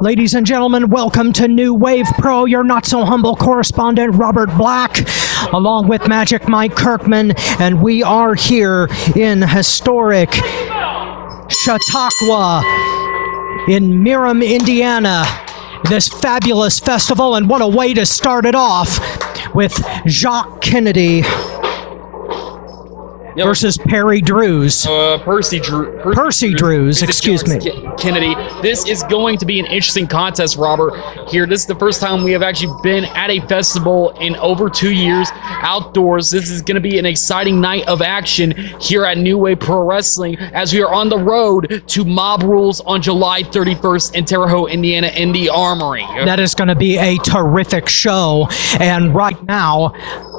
Ladies and gentlemen, welcome to New Wave Pro, your not-so-humble correspondent, Robert Black, along with Magic Mike Kirkman, and we are here in historic Chautauqua in Merom, Indiana, this fabulous festival, and what a way to start it off with Jacques Kennedy versus Percy Drews. Percy Drews, excuse me. Kennedy. This is going to be an interesting contest, Robert. Here, this is the first time we have actually been at a festival in over 2 years outdoors. This is going to be an exciting night of action here at New Wave Pro Wrestling as we are on the road to Mob Rules on July 31st in Terre Haute, Indiana, in the Armory. That is going to be a terrific show. And right now,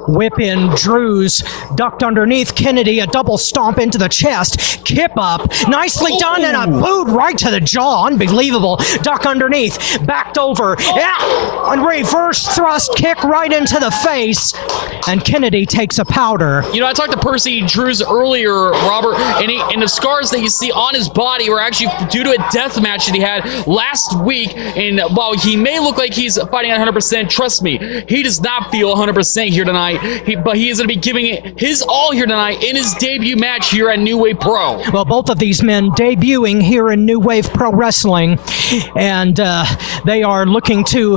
whip in Drews, ducked underneath Kennedy, a double stomp into the chest, kip up, nicely done, and a boot right to the jaw, unbelievable, duck underneath, backed over, and reverse thrust kick right into the face, and Kennedy takes a powder. You know, I talked to Percy Drews earlier, Robert, and the scars that you see on his body were actually due to a death match that he had last week, and while he may look like he's fighting at 100%, trust me, he does not feel 100% here tonight. But he is going to be giving it his all here tonight in his debut match here at New Wave Pro. Well, both of these men debuting here in New Wave Pro Wrestling, and they are looking to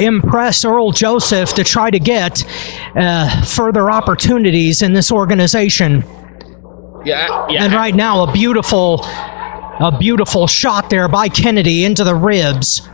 impress Earl Joseph to try to get further opportunities in this organization. Yeah. And right now, a beautiful shot there by Kennedy into the ribs.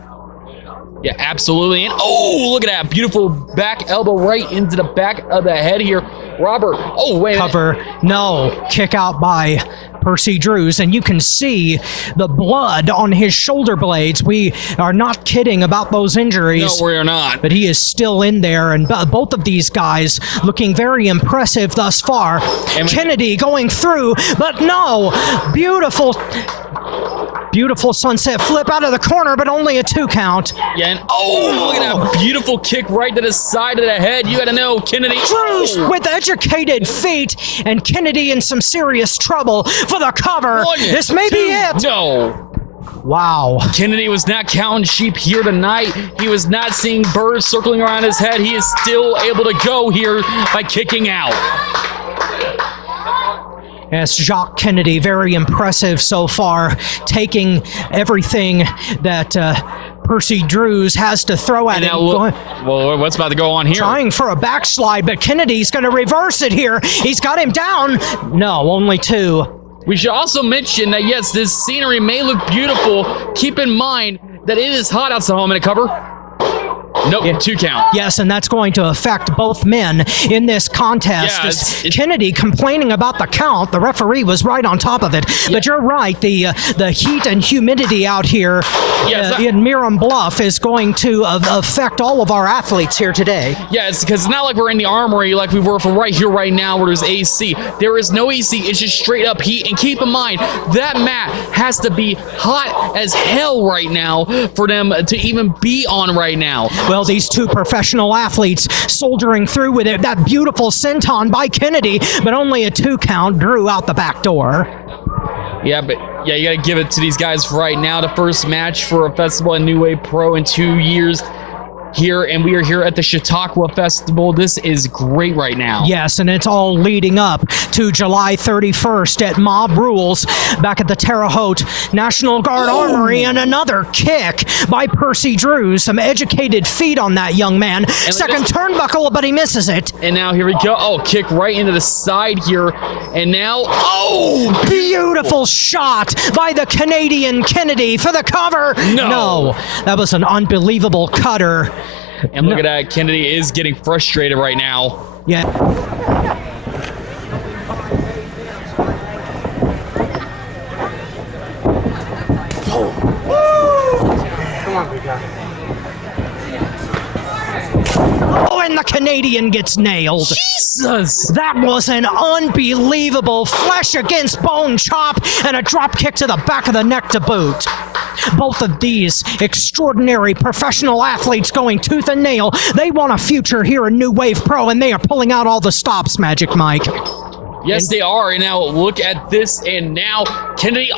Yeah, absolutely. And oh, look at that beautiful back elbow right into the back of the head here. Robert, oh, wait. Cover, no, kick out by Percy Drews, and you can see the blood on his shoulder blades. We are not kidding about those injuries. No, we are not. But he is still in there, and both of these guys looking very impressive thus far. And Kennedy going through, but no, beautiful sunset flip out of the corner, but only a 2 count. Yeah, and look at that beautiful kick right to the side of the head. You got to know, Kennedy. Drews with educated feet, and Kennedy in some serious trouble for the cover. This may be it. No. Wow. Kennedy was not counting sheep here tonight. He was not seeing birds circling around his head. He is still able to go here by kicking out. Yes, Jacques Kennedy, very impressive so far, taking everything that Percy Drews has to throw at him. Well, what's about to go on here? Trying for a backslide, but Kennedy's going to reverse it here. He's got him down. No, only 2. We should also mention that, yes, this scenery may look beautiful. Keep in mind that it is hot outside. I'm going to cover. Nope, yeah. 2 count. Yes, and that's going to affect both men in this contest. Yeah, Kennedy complaining about the count. The referee was right on top of it. Yeah. But you're right. The heat and humidity out here in Merom Bluff is going to affect all of our athletes here today. Yeah, it's because it's not like we're in the Armory like we were from right here, right now, where there's AC. There is no AC. It's just straight up heat. And keep in mind, that mat has to be hot as hell right now for them to even be on right now. Well, these 2 professional athletes soldiering through with it. That beautiful senton by Kennedy, but only a 2 count. Drew out the back door. Yeah, but you got to give it to these guys right now. The first match for a festival in New Wave Pro in 2 years here, and we are here at the Chautauqua Festival. This is great right now. Yes, and it's all leading up to July 31st at Mob Rules back at the Terre Haute National Guard Armory, and another kick by Percy Drews. Some educated feet on that young man. Second turnbuckle, but he misses it. And now here we go. Oh, kick right into the side here. And now, beautiful shot by the Canadian Kennedy for the cover. No, that was an unbelievable cutter. And look at that, Kennedy is getting frustrated right now. Yeah. Come on, big guy. Oh, and the Canadian gets nailed. Jesus! That was an unbelievable flesh against bone chop and a drop kick to the back of the neck to boot. Both of these extraordinary professional athletes going tooth and nail. They want a future here in New Wave Pro, and they are pulling out all the stops, Magic Mike. Yes, they are. And now look at this. And now Kennedy,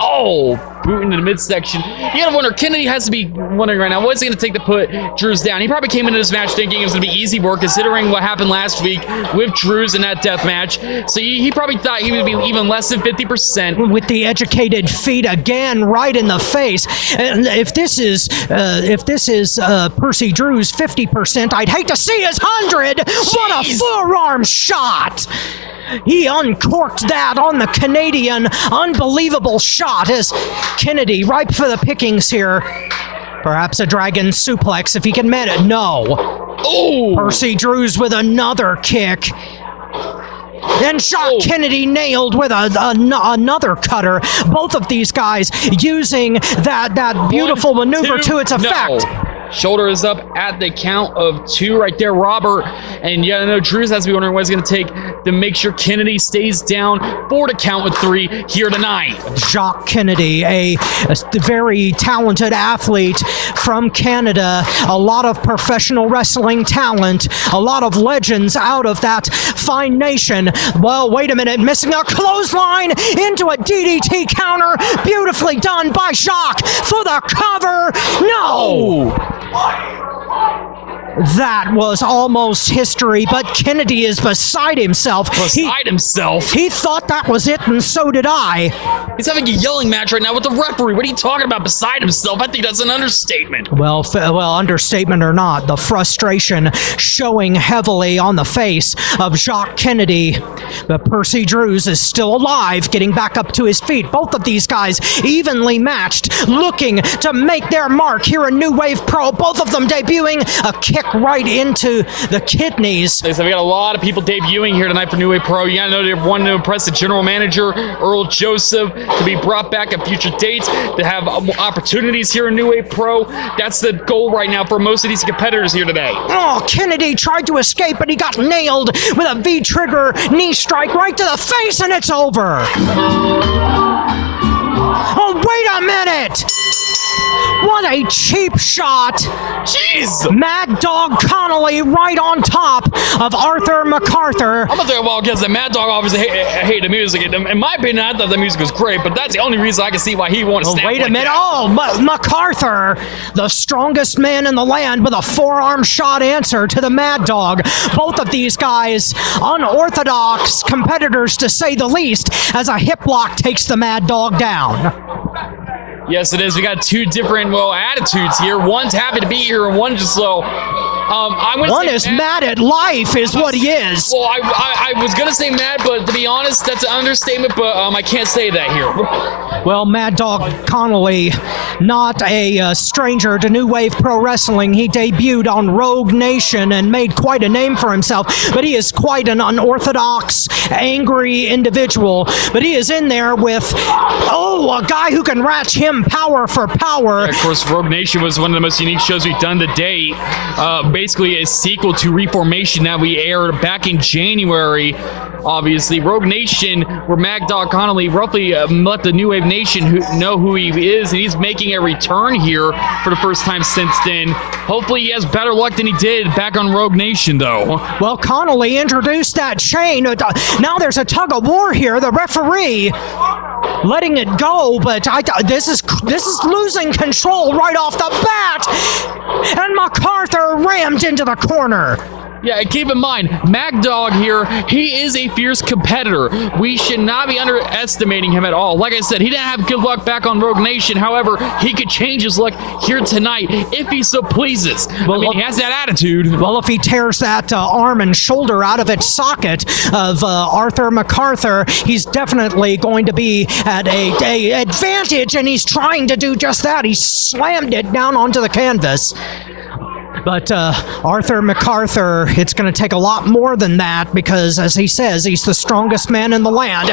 boot into the midsection. You gotta wonder, Kennedy has to be wondering right now, what's he gonna take to put Drews down? He probably came into this match thinking it was gonna be easy work, considering what happened last week with Drews in that death match. So he probably thought he would be even less than 50%. With the educated feet again, right in the face. And if this is Percy Drews 50%, I'd hate to see his 100. Jeez. What a forearm shot! He uncorked that on the Canadian. Unbelievable shot as Kennedy ripe for the pickings here. Perhaps a dragon suplex if he can man it. No. Oh! Percy Drews with another kick. Then shot Kennedy nailed with another cutter. Both of these guys using that beautiful maneuver to its effect. No. Shoulder is up at the count of 2 right there, Robert. And yeah, I know Drews has to be wondering what it's going to take to make sure Kennedy stays down for the count with 3 here tonight. Jacques Kennedy, a very talented athlete from Canada, a lot of professional wrestling talent, a lot of legends out of that fine nation. Well, wait a minute, missing a clothesline into a DDT counter. Beautifully done by Jacques for the cover. No! That was almost history, but Kennedy is beside himself. He thought that was it, and so did I. He's having a yelling match right now with the referee. What are you talking about beside himself? I think that's an understatement. Well, understatement or not, the frustration showing heavily on the face of Jacques Kennedy. But Percy Drews is still alive, getting back up to his feet. Both of these guys evenly matched, looking to make their mark here in New Wave Pro. Both of them debuting a kick right into the kidneys. So we got a lot of people debuting here tonight for New Wave Pro. You gotta know they want to impress the general manager, Earl Joseph, to be brought back at future dates, to have opportunities here in New Wave Pro. That's the goal right now for most of these competitors here today. Oh, Kennedy tried to escape, but he got nailed with a V-trigger knee strike right to the face, and it's over. Oh, wait a minute! What a cheap shot. Jeez! Mad Dog Connolly right on top of Arthur MacArthur. I'm gonna say, well, because the Mad Dog obviously hated the music. In my opinion, I thought the music was great, but that's the only reason I can see why he wanted to snap. Wait a minute. MacArthur, the strongest man in the land, with a forearm shot answer to the Mad Dog. Both of these guys, unorthodox competitors to say the least, as a hip lock takes the Mad Dog down. Yes, it is. We got 2 different, attitudes here. One's happy to be here, and one just so. One is mad at life, is what he is. Well, I was gonna say mad, but to be honest, that's an understatement. But I can't say that here. Well, Mad Dog Connolly, not a stranger to New Wave Pro Wrestling. He debuted on Rogue Nation and made quite a name for himself. But he is quite an unorthodox, angry individual. But he is in there with, a guy who can match him power for power. Yeah, of course, Rogue Nation was one of the most unique shows we've done today. Basically a sequel to Reformation that we aired back in January. Obviously, Rogue Nation, where Mad Dog Connolly roughly let the New Wave Nation know who he is, and he's making a return here for the first time since then. Hopefully he has better luck than he did back on Rogue Nation, though. Well, Connolly introduced that chain. Now there's a tug of war here. The referee letting it go, but this is losing control right off the bat. And MacArthur rammed into the corner. Yeah, keep in mind, Mad Dog here, he is a fierce competitor. We should not be underestimating him at all. Like I said, he didn't have good luck back on Rogue Nation. However, he could change his luck here tonight if he so pleases. Well, he has that attitude. Well, if he tears that arm and shoulder out of its socket of Arthur MacArthur, he's definitely going to be at a advantage, and he's trying to do just that. He slammed it down onto the canvas. But Arthur MacArthur, it's going to take a lot more than that because, as he says, he's the strongest man in the land.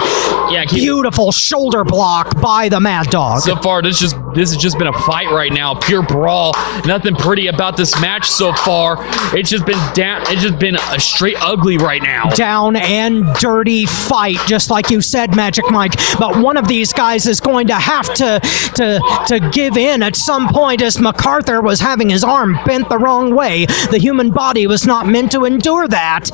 Yeah, beautiful shoulder block by the Mad Dog. So far, this has just been a fight right now, pure brawl. Nothing pretty about this match so far. It's just been down. It's just been a straight ugly right now. Down and dirty fight, just like you said, Magic Mike. But one of these guys is going to have to give in at some point, as MacArthur was having his arm bent the wrong way. The human body was not meant to endure that.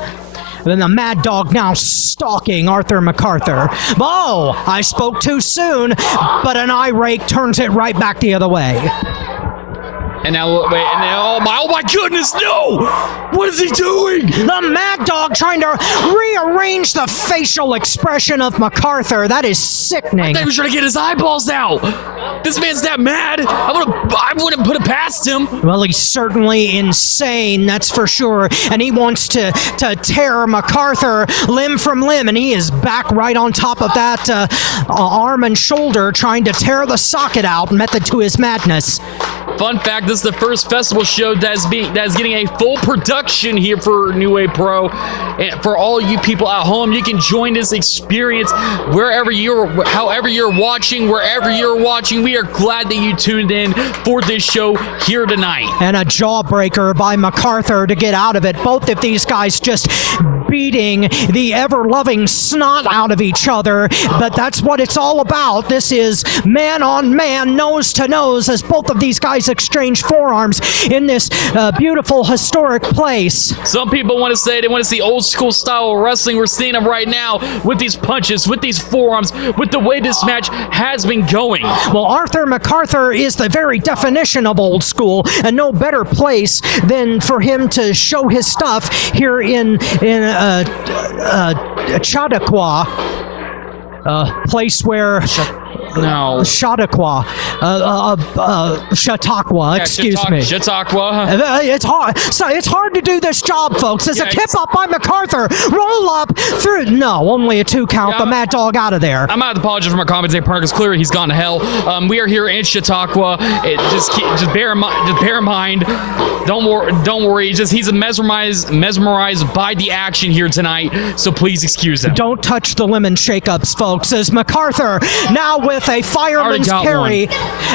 Then the Mad Dog now stalking Arthur MacArthur. Oh, I spoke too soon, but an eye rake turns it right back the other way. And now, wait, and now, oh my goodness, no! What is he doing? The Mad Dog trying to rearrange the facial expression of MacArthur. That is sickening. They were trying to get his eyeballs out. This man's that mad. I wouldn't put it past him. Well, he's certainly insane, that's for sure. And he wants to tear MacArthur limb from limb, and he is back right on top of that arm and shoulder, trying to tear the socket out, method to his madness. Fun fact, this is the first festival show that is getting a full production here for New Wave Pro. And for all you people at home, you can join this experience however you're watching, wherever you're watching. We are glad that you tuned in for this show here tonight. And a jawbreaker by MacArthur to get out of it. Both of these guys just beating the ever-loving snot out of each other, but that's what it's all about. This is man on man, nose to nose, as both of these guys exchange forearms in this beautiful historic place. Some people want to say they want to see old school style of wrestling. We're seeing them right now with these punches, with these forearms, with the way this match has been going. Well, Arthur MacArthur is the very definition of old school, and no better place than for him to show his stuff here in Chautauqua, place where Chautauqua, excuse me. Chautauqua. It's hard. So it's hard to do this job, folks. There's a kip up by MacArthur. Roll up through. No, only a 2 count. Yeah, the Mad Dog out of there. I'm out to apologize for my comments. Partner, because clearly he's gone to hell. We are here in Chautauqua. Just bear in mind. Don't worry. He's mesmerized by the action here tonight. So please excuse him. Don't touch the lemon shakeups, folks. As MacArthur now with a fireman's carry,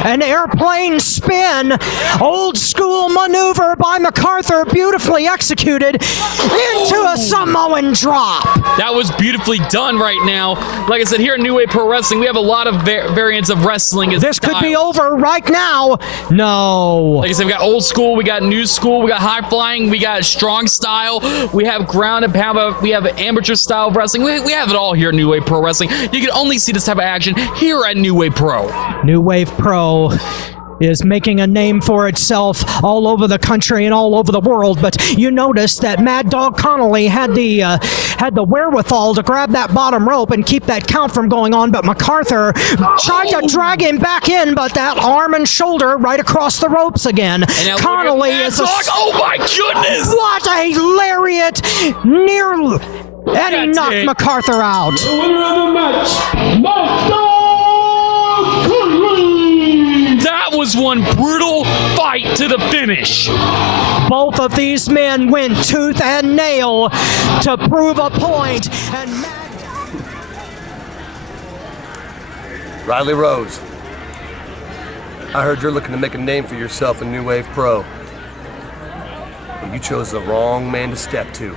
an airplane spin, old school maneuver by MacArthur, beautifully executed into a Samoan drop. That was beautifully done right now. Like I said, here at New Wave Pro Wrestling, we have a lot of variants of wrestling. This could be over right now. No. Like I said, we got old school, we got new school, we got high flying, we got strong style, we have ground and pound, we have amateur style of wrestling. We have it all here at New Wave Pro Wrestling. You can only see this type of action here at New Wave Pro. New Wave Pro is making a name for itself all over the country and all over the world, but you notice that Mad Dog Connolly had the wherewithal to grab that bottom rope and keep that count from going on, but MacArthur tried to drag him back in, but that arm and shoulder right across the ropes again. Connolly is oh my goodness! What a lariat! And he knocked MacArthur out. The winner of the match, Mad Dog Connolly. That was one brutal fight to the finish. Both of these men went tooth and nail to prove a point. And Riley Rose, I heard you're looking to make a name for yourself in New Wave Pro. Well, you chose the wrong man to step to.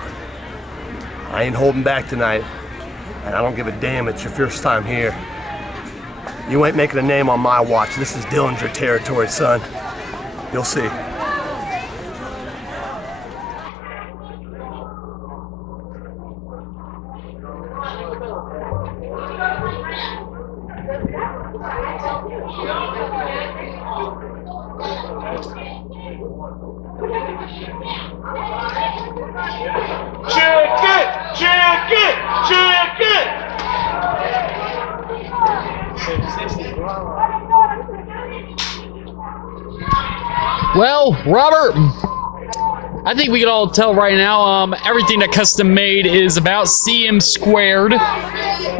I ain't holding back tonight, and I don't give a damn it's your first time here. You ain't making a name on my watch. This is Dillinger territory, son. You'll see. Check it! Well, Robert, I think we can all tell right now everything that Custom Made is about CM squared.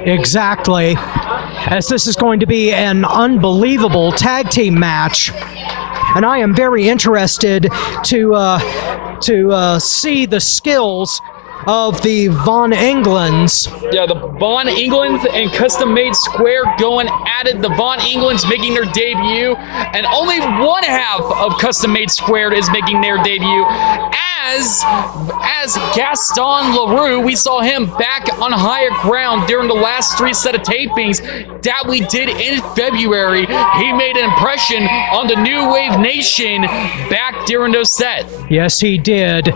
exactly, as this is going to be an unbelievable tag team match. And I am very interested to see the skills of the Von Englands. Yeah, the Von Englands and Custom Made Square going at it. The Von Englands making their debut, and only one half of Custom Made Squared is making their debut. As Gaston LaRue, we saw him back on higher ground during the last 3 set of tapings that we did in February. He made an impression on the New Wave Nation back during those sets. Yes, he did.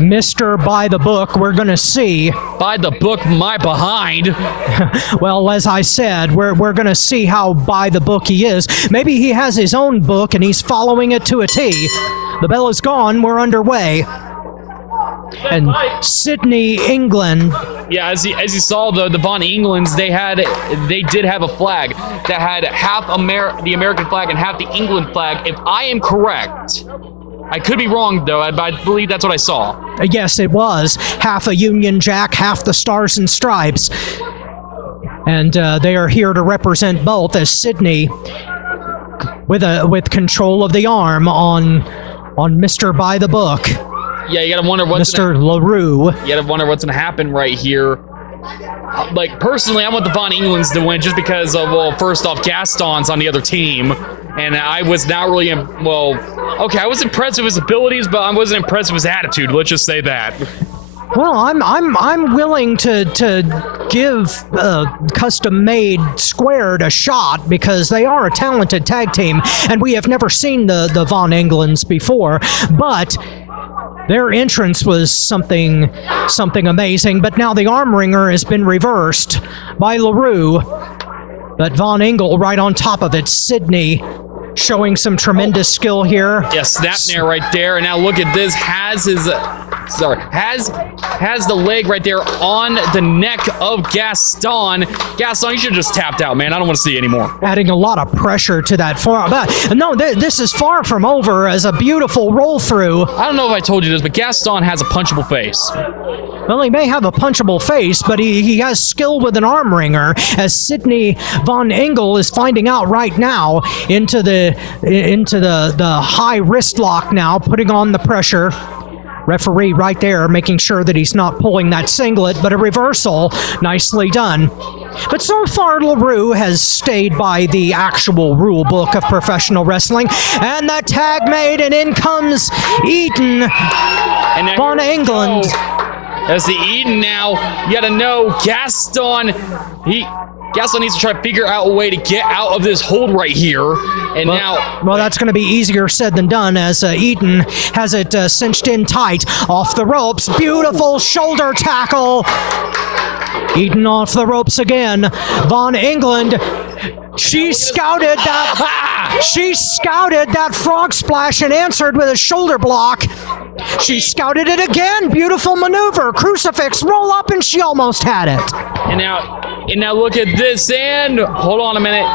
Mr. By the Book, we're going to see. By the book, my behind. Well, as I said, we're going to see how by the book he is. Maybe he has his own book and he's following it to a T. The bell is gone. We're underway. And Sydney, England. Yeah, as you saw, though, the Von Englands, they did have a flag that had half the American flag and half the England flag. If I am correct, I could be wrong, though, but I believe that's what I saw. Yes, it was. Half a Union Jack, half the Stars and Stripes. And they are here to represent both, as Sydney with control of the arm on Mr. By the Book. Yeah, you gotta wonder what's Mr. LaRue. You gotta wonder what's gonna happen right here. Like, personally, I want the Von Englands to win just because of, well, first off, Gaston's on the other team, and I was not really, I was impressed with his abilities, but I wasn't impressed with his attitude. Let's just say that. Well, I'm willing to give custom-made Squared a shot because they are a talented tag team, and we have never seen the Von Englands before, but their entrance was something amazing. But now the arm wringer has been reversed by LaRue, but Von Engel right on top of it. Sydney showing some tremendous skill here. Yeah, snapmare right there. And now look at this. Has the leg right there on the neck of Gaston. Gaston, you should have just tapped out, man. I don't want to see anymore. Adding a lot of pressure to that forearm. But no, this is far from over as a beautiful roll through. I don't know if I told you this, but Gaston has a punchable face. Well, he may have a punchable face, but he has skill with an arm wringer, as Sydney Von Engel is finding out right now into the high wrist lock now, putting on the pressure. Referee right there making sure that he's not pulling that singlet, but a reversal. Nicely done. But so far, LaRue has stayed by the actual rule book of professional wrestling. And that tag made, and in comes Eden Von England. As the Eden now, you gotta know, Gaston needs to try to figure out a way to get out of this hold right here. And well, that's going to be easier said than done, as Eden has it cinched in tight off the ropes. Beautiful shoulder tackle. Eden off the ropes again. Von England, she scouted that frog splash and answered with a shoulder block. She scouted it again. Beautiful maneuver. Crucifix, roll up, and she almost had it. And now look at this, and hold on a minute.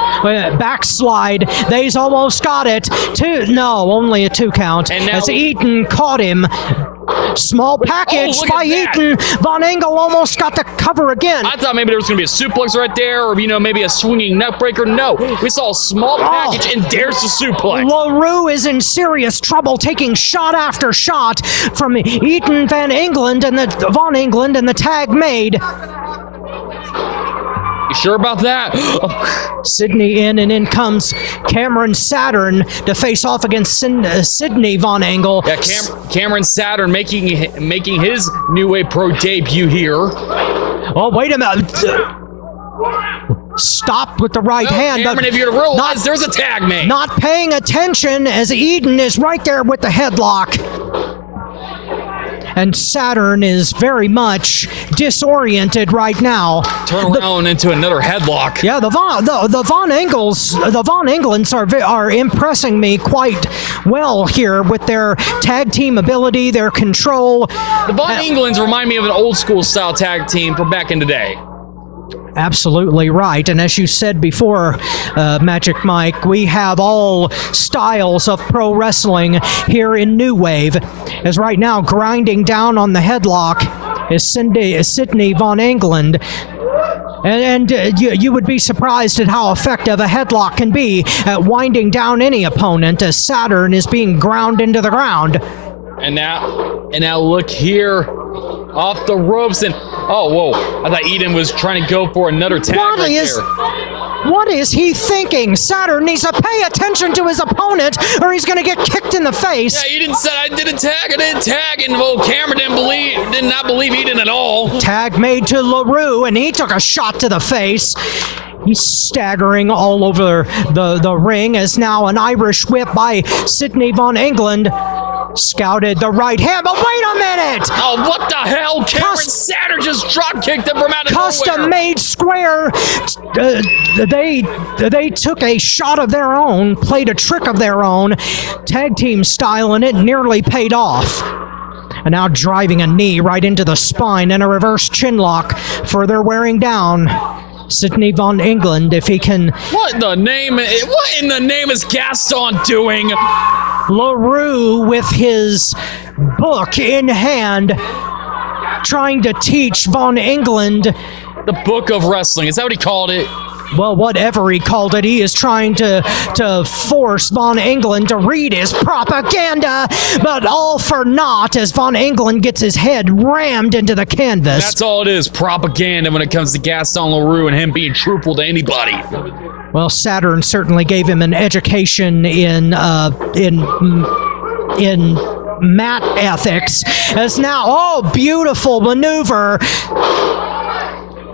Backslide. They's almost got it. Only a 2 count. And as Eden caught him. Small package by Eden. Von Engel almost got the cover again. I thought maybe there was going to be a suplex right there, or maybe a swinging neck breaker. No, we saw a small package and there's the suplex. LaRue is in serious trouble, taking shot after shot from Eden Von England and the tag made. You sure about that? Sydney in comes Cameron Saturn to face off against Sydney Von Engel. Yeah, Cameron Saturn making his New Wave Pro debut here. Oh, wait a minute. Stopped with the right hand. Cameron, if you realize there's a tag made. Not paying attention, as Eden is right there with the headlock. And Saturn is very much disoriented right now. Turn around into another headlock. Yeah, the Von Englands are impressing me quite well here with their tag team ability, their control. The Von Englands remind me of an old school style tag team from back in the day. Absolutely right. And as you said before, Magic Mike, we have all styles of pro wrestling here in New Wave. As right now, grinding down on the headlock is Sydney Von England. And you would be surprised at how effective a headlock can be at winding down any opponent, as Saturn is being ground into the ground. And now look here, off the ropes, and oh, whoa! I thought Eden was trying to go for another tag What is he thinking? Saturn needs to pay attention to his opponent, or he's going to get kicked in the face. Yeah, Eden said I didn't tag, and Cameron did not believe Eden at all. Tag made to LaRue, and he took a shot to the face. He's staggering all over the ring, as now an Irish whip by Sydney Von England. Scouted the right hand, but wait a minute! Oh, what the hell? Cameron Saturn just drop kicked him from out of Custom nowhere. Made Square. They took a shot of their own, played a trick of their own, tag team style, and it nearly paid off. And now driving a knee right into the spine and a reverse chin lock, further wearing down Sidney Von England if he can. What in the name is Gaston doing? LaRue with his book in hand, trying to teach Von England. The Book of Wrestling. Is that what he called it? Well, whatever he called it, he is trying to force Von England to read his propaganda, but all for naught as Von England gets his head rammed into the canvas. That's all it is, propaganda when it comes to Gaston LaRue and him being truthful to anybody. Well, Saturn certainly gave him an education in mat ethics, as now, beautiful maneuver.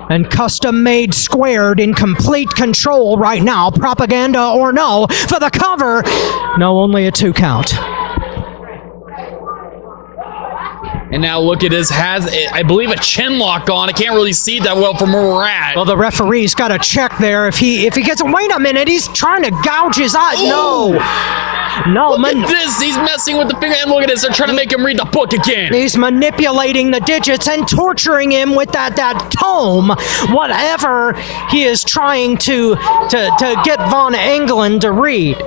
And Custom Made Squared in complete control right now. Propaganda or no for the cover. No, only a 2 count. And now look at this, has, I believe, a chin lock on. I can't really see that well from where we're at. Well, the referee's got to check there. If he gets, wait a minute, he's trying to gouge his eye. Ooh. No, look at this, he's messing with the finger, and look at this, they're trying to make him read the book again. He's manipulating the digits and torturing him with that tome, whatever he is trying to get Von England to read.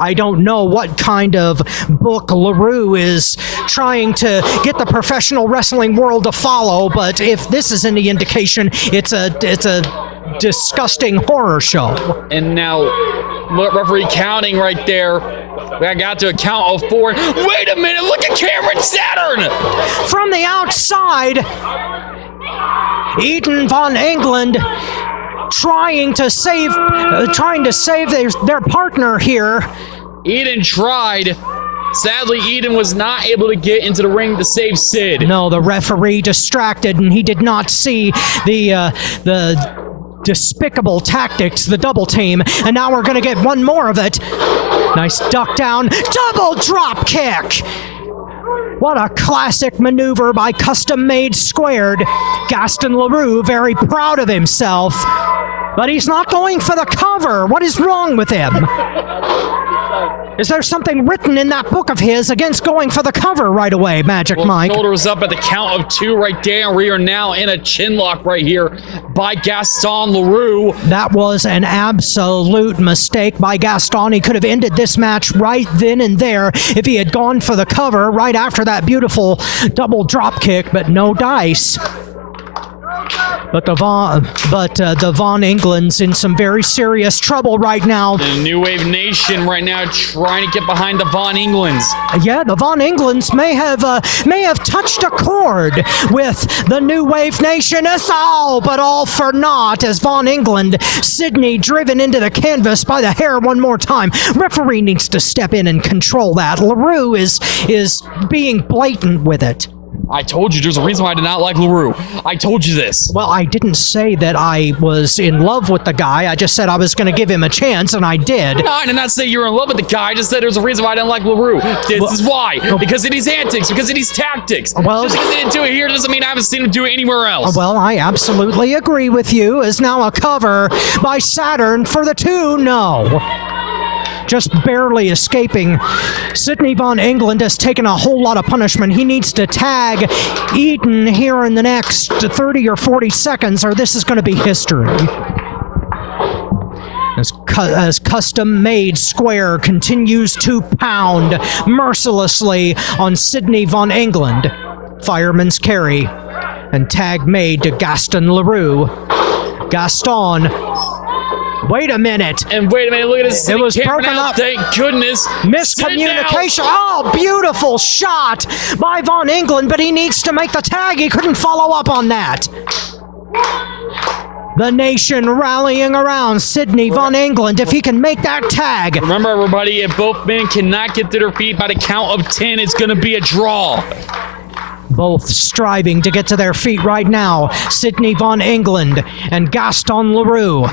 I don't know what kind of book LaRue is trying to get the professional wrestling world to follow, but if this is any indication, it's a disgusting horror show. And now, referee counting right there. I got to a count of 4. Wait a minute, look at Cameron Saturn! From the outside, Eden Von England trying to save their partner here. Eden tried. Sadly, Eden was not able to get into the ring to save Sid. No, the referee distracted, and he did not see the despicable tactics, the double team, and now we're going to get one more of it. Nice duck down, double drop kick. What a classic maneuver by Custom Made Squared. Gaston LaRue very proud of himself, but he's not going for the cover. What is wrong with him? Is there something written in that book of his against going for the cover right away, Magic Mike? Shoulders up at the count of 2 right there, and we are now in a chin lock right here by Gaston LaRue. That was an absolute mistake by Gaston. He could have ended this match right then and there if he had gone for the cover right after that beautiful double drop kick, but no dice. But the Von England's in some very serious trouble right now. The New Wave Nation right now trying to get behind the Von Englands. Yeah, the Von Englands may have touched a chord with the New Wave Nation. It's all but all for naught as Von England, Sidney driven into the canvas by the hair one more time. Referee needs to step in and control that. LaRue is being blatant with it. I told you there's a reason why I did not like LaRue. I told you this. Well, I didn't say that I was in love with the guy. I just said I was going to give him a chance, and I did. No, I did not say you were in love with the guy. I just said there's a reason why I didn't like LaRue. This is why. Because of these antics. Because of these tactics. Well, just because he didn't do it here doesn't mean I haven't seen him do it anywhere else. Well, I absolutely agree with you. Is now a cover by Saturn for the 2. No. Just barely escaping. Sidney Von England has taken a whole lot of punishment. He needs to tag Eden here in the next 30 or 40 seconds, or this is going to be history. As Custom Made Square continues to pound mercilessly on Sidney Von England. Fireman's carry and tag made to Gaston LaRue. Gaston. Wait a minute. And wait a minute, look at this. It was broken out, up. Thank goodness. Miscommunication. Oh, beautiful shot by Von England, but he needs to make the tag. He couldn't follow up on that. The nation rallying around Sidney Von England if he can make that tag. Remember, everybody, if both men cannot get to their feet by the count of 10, it's going to be a draw. Both striving to get to their feet right now. Sidney Von England and Gaston LaRue.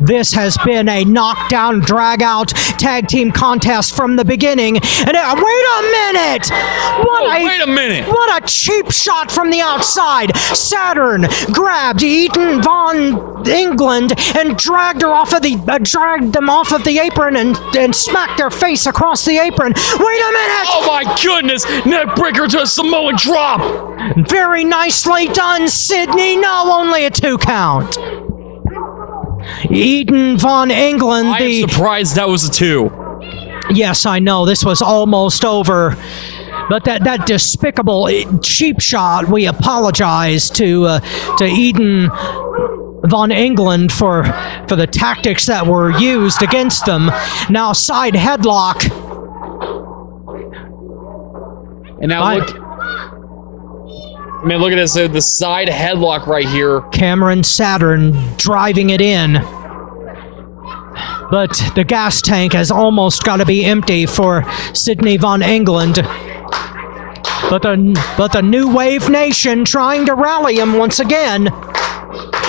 This has been a knockdown, drag-out tag team contest from the beginning. And wait a minute! Wait a minute! What a cheap shot from the outside. Saturn grabbed Eden Von England and dragged them off of the apron and smacked their face across the apron. Wait a minute! Oh my goodness! Neck breaker to a Samoan drop! Very nicely done, Sydney. No, only a 2 count. Eden Von England. I am surprised that was a 2. Yes, I know. This was almost over. But that despicable cheap shot, we apologize to Eden Von England for the tactics that were used against them. Now side headlock. And now look. I mean, look at this. The side headlock right here. Cameron Saturn driving it in. But the gas tank has almost got to be empty for Sydney Von England. But the New Wave Nation trying to rally him once again.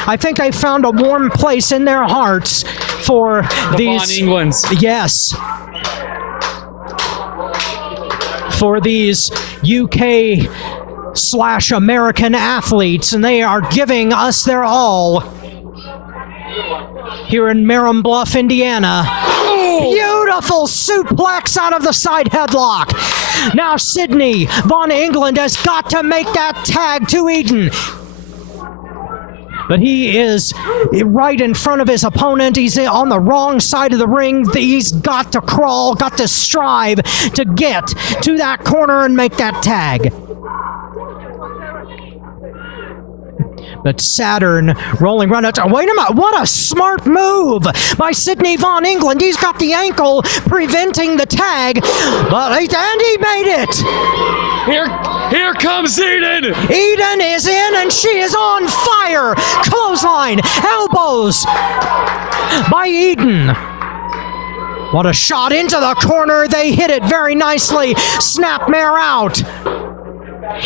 I think they found a warm place in their hearts for these Von Englands. Yes. For these UK/American athletes, and they are giving us their all here in Merom, Bluff, Indiana. Beautiful suplex out of the side headlock. Now Sydney Von England has got to make that tag to Eden. But he is right in front of his opponent. He's on the wrong side of the ring. He's got to crawl, got to strive to get to that corner and make that tag. But Saturn rolling right out. Wait a minute, what a smart move by Sydney Von England. He's got the ankle preventing the tag, and he made it. Here comes Eden. Eden is in, and she is on fire. Clothesline, elbows by Eden. What a shot into the corner. They hit it very nicely. Snapmare out.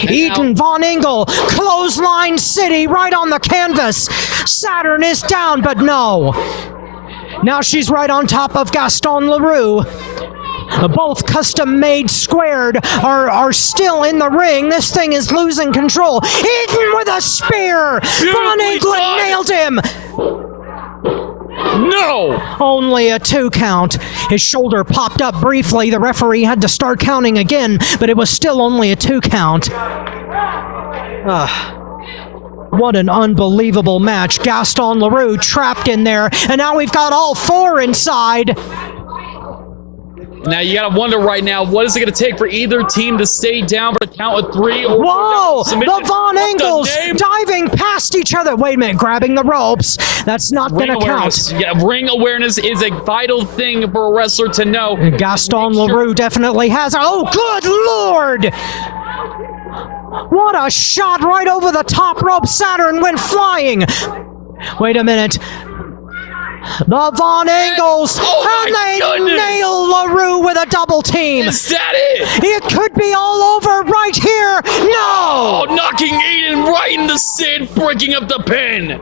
Eden Von Engel, clothesline city right on the canvas. Saturn is down, but no. Now she's right on top of Gaston Leroux. Both custom-made squared are still in the ring. This thing is losing control. Eden with a spear. Von England nailed him. No! Only a 2 count. His shoulder popped up briefly. The referee had to start counting again, but it was still only a 2 count. What an unbelievable match. Gaston Leroux trapped in there, and now we've got all 4 inside. Now you gotta wonder right now, what is it gonna take for either team to stay down for a count of 3? Or whoa! The Von Engels diving past each other. Wait a minute, grabbing the ropes. That's not gonna count. Yeah, ring awareness is a vital thing for a wrestler to know. Gaston Leroux definitely has. Oh, good Lord! What a shot right over the top rope. Saturn went flying. Wait a minute. The Von Engels, and they nail LaRue with a double team. Is that it? It could be all over right here. No! Oh, knocking Eden right in the sand, breaking up the pin.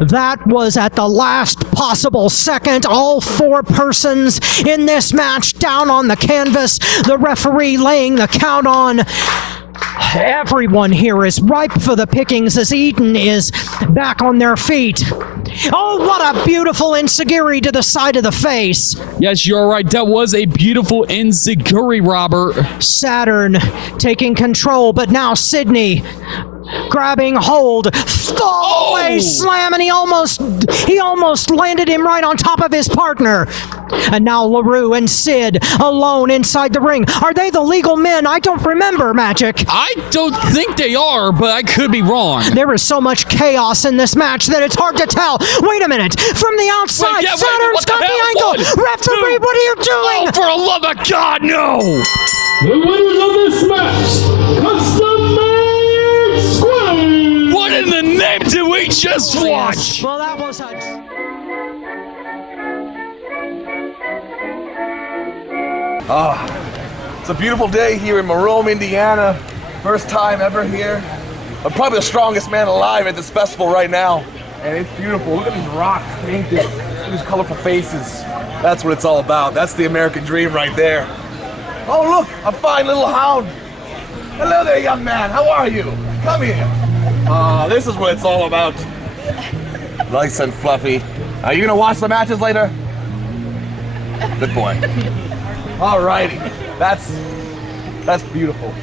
That was at the last possible second. All 4 persons in this match down on the canvas. The referee laying the count on. Everyone here is ripe for the pickings as Eden is back on their feet. Oh, what a beautiful enziguri to the side of the face. Yes, you're right. That was a beautiful enziguri, Robert. Saturn taking control, but now Sydney grabbing hold, away slam, and he almost landed him right on top of his partner. And now LaRue and Sid alone inside the ring. Are they the legal men? I don't remember, Magic. I don't think they are, but I could be wrong. There is so much chaos in this match that it's hard to tell. Wait a minute. From the outside, Saturn's got the ankle. Referee, what are you doing? Oh, for the love of God, no! The winners of this match, Custom Made Squad. What in the name did we just watch? Well, that was It's a beautiful day here in Merom, Indiana. First time ever here. I'm probably the strongest man alive at this festival right now. And it's beautiful. Look at these rocks painted. Look at these colorful faces. That's what it's all about. That's the American dream right there. Oh, look, a fine little hound. Hello there, young man. How are you? Come here. This is what it's all about. Nice and fluffy. Are you gonna watch the matches later? Good boy. Alrighty. That's beautiful.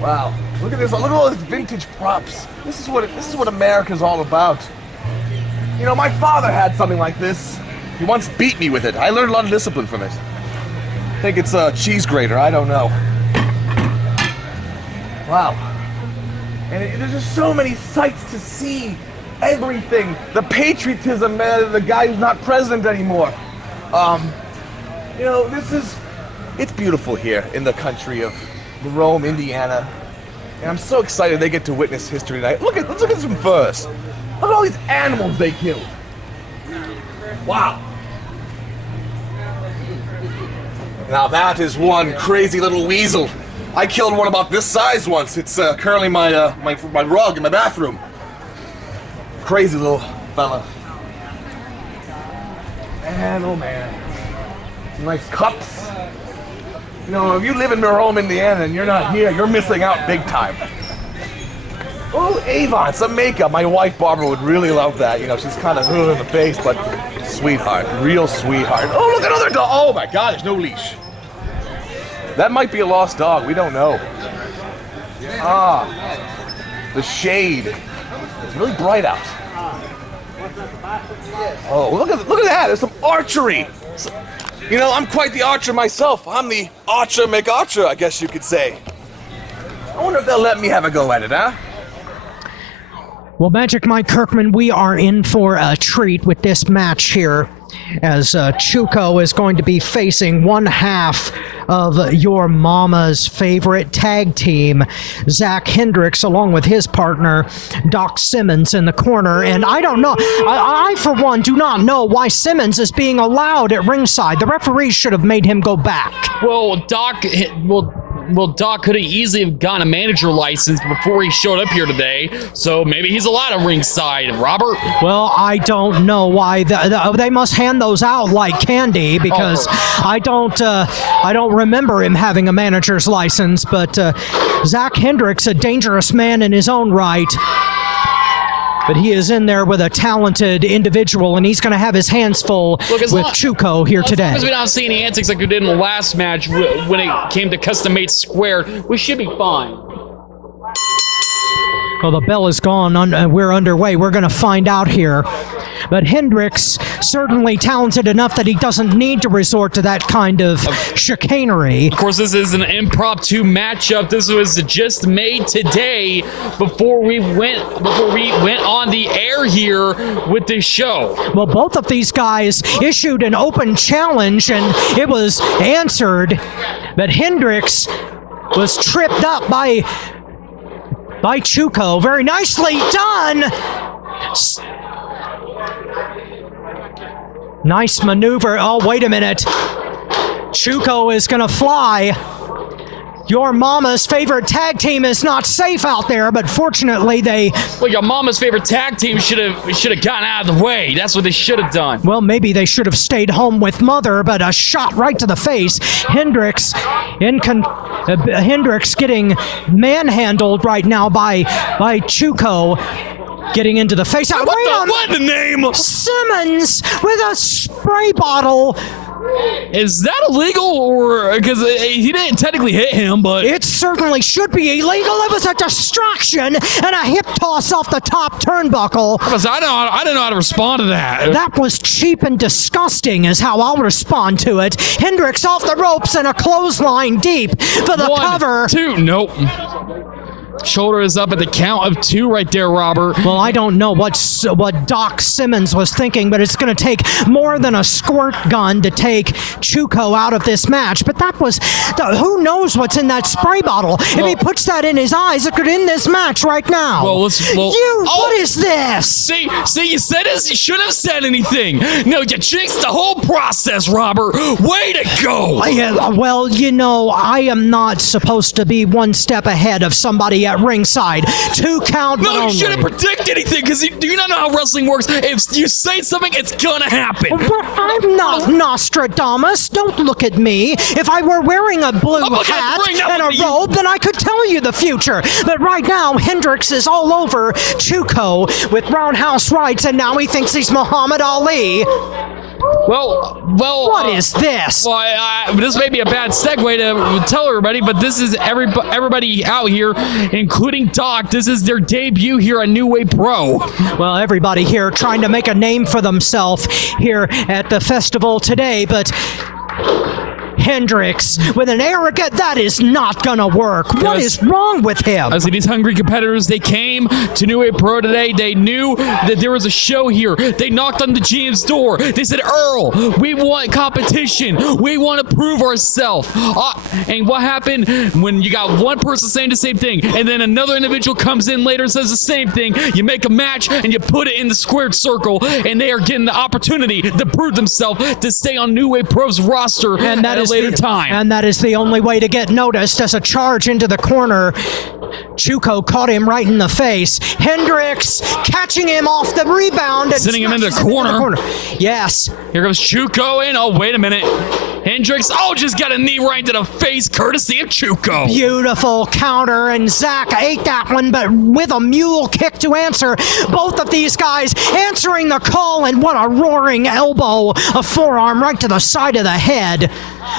Wow. Look at this. Look at all these vintage props. This is what America's all about. You know, my father had something like this. He once beat me with it. I learned a lot of discipline from it. I think it's a cheese grater. I don't know. Wow. And there's just so many sights to see. Everything. The patriotism, man, of the guy who's not president anymore. You know, it's beautiful here in the country of Merom, Indiana. And I'm so excited they get to witness history tonight. Let's look at some furs. Look at all these animals they killed. Wow. Now that is one crazy little weasel. I killed one about this size once. It's currently my rug in my bathroom. Crazy little fella. Man, oh man. Some nice cups. You know, if you live in Merom, Indiana, and you're not here, you're missing out big time. Oh, Avon, some makeup. My wife, Barbara, would really love that. You know, she's kind of in the face, but sweetheart, real sweetheart. Oh, look, another dog. Oh my God, there's no leash. That might be a lost dog. We don't know. Ah, the shade. It's really bright out. Oh, look at that. There's some archery. You know, I'm quite the archer myself. I'm the archer MacArthur, I guess you could say. I wonder if they'll let me have a go at it, huh? Well, Magic Mike Kirkman, we are in for a treat with this match here, as Chuco is going to be facing one half of your mama's favorite tag team, Zach Hendricks, along with his partner, Doc Simmons, in the corner. And I don't know, I for one do not know why Simmons is being allowed at ringside. The referee should have made him go back. Well, Doc could have easily have gotten a manager license before he showed up here today, so maybe he's allowed at ringside. Robert? Well, I don't know why. They must hand those out like candy, because I don't remember him having a manager's license, but Zach Hendricks, a dangerous man in his own right. But he is in there with a talented individual, and he's going to have his hands full with Chuco here today. As we don't see any antics like we did in the last match when it came to custom-made squared, we should be fine. Well, the bell is gone. We're underway. We're going to find out here. But Hendricks, certainly talented enough that he doesn't need to resort to that kind of chicanery. Of course, this is an impromptu matchup. This was just made today before we went on the air here with this show. Well, both of these guys issued an open challenge, and it was answered. But Hendricks was tripped up by Chuco. Very nicely done. Nice maneuver. Oh, wait a minute. Chuco is going to fly. Your mama's favorite tag team is not safe out there, but fortunately Well, your mama's favorite tag team should have gotten out of the way. That's what they should have done. Well, maybe they should have stayed home with mother, but a shot right to the face. Hendricks getting manhandled right now by Chuco. Getting into the face. What the name? Simmons with a spray bottle. Is that illegal, or because he didn't technically hit him, but it certainly should be illegal. It was a distraction and a hip toss off the top turnbuckle. I didn't know how to respond to that. That was cheap and disgusting, is how I'll respond to it. Hendricks off the ropes and a clothesline deep for the cover. 2, nope. Shoulder is up at the count of 2 right there, Robert. Well, I don't know what Doc Simmons was thinking, but it's going to take more than a squirt gun to take Chuco out of this match. But that was, who knows what's in that spray bottle? If he puts that in his eyes, it could end this match right now. What is this? See, you said this. You shouldn't have said anything. No, you jinxed the whole process, Robert. Way to go. Well, you know, I am not supposed to be one step ahead of somebody else at ringside. 2 count, but No, you only. shouldn't predict anything because do you not know how wrestling works? If you say something, it's gonna happen. But I'm not Nostradamus. Don't look at me. If I were wearing a blue I'm looking at hat the ring, not and a looking at you. robe, then I could tell you the future. But right now, Hendricks is all over Chuco with roundhouse rights, and now he thinks he's Muhammad Ali. Well. What is this? Well, this may be a bad segue to tell everybody, but this is everybody out here, including Doc. This is their debut here at New Way Pro. Well, everybody here trying to make a name for themselves here at the festival today, but Hendricks with an arrogant, that is not gonna work. What is wrong with him? I see these hungry competitors. They came to New Way Pro today. They knew that there was a show here. They knocked on the GM's door. They said, Earl, we want competition. We want to prove ourselves. And what happened when you got one person saying the same thing and then another individual comes in later and says the same thing? You make a match and you put it in the squared circle, and they are getting the opportunity to prove themselves to stay on New Way Pro's roster And that at is a later time. And that is the only way to get noticed. As a charge into the corner, Chuco caught him right in the face. Hendricks catching him off the rebound and Sending him into the smashes corner. Yes. Here goes Chuco in. Oh, wait a minute. Hendricks, just got a knee right to the face, courtesy of Chuco. Beautiful counter, and Zach ate that one, but with a mule kick to answer. Both of these guys answering the call, and what a roaring elbow, a forearm right to the side of the head.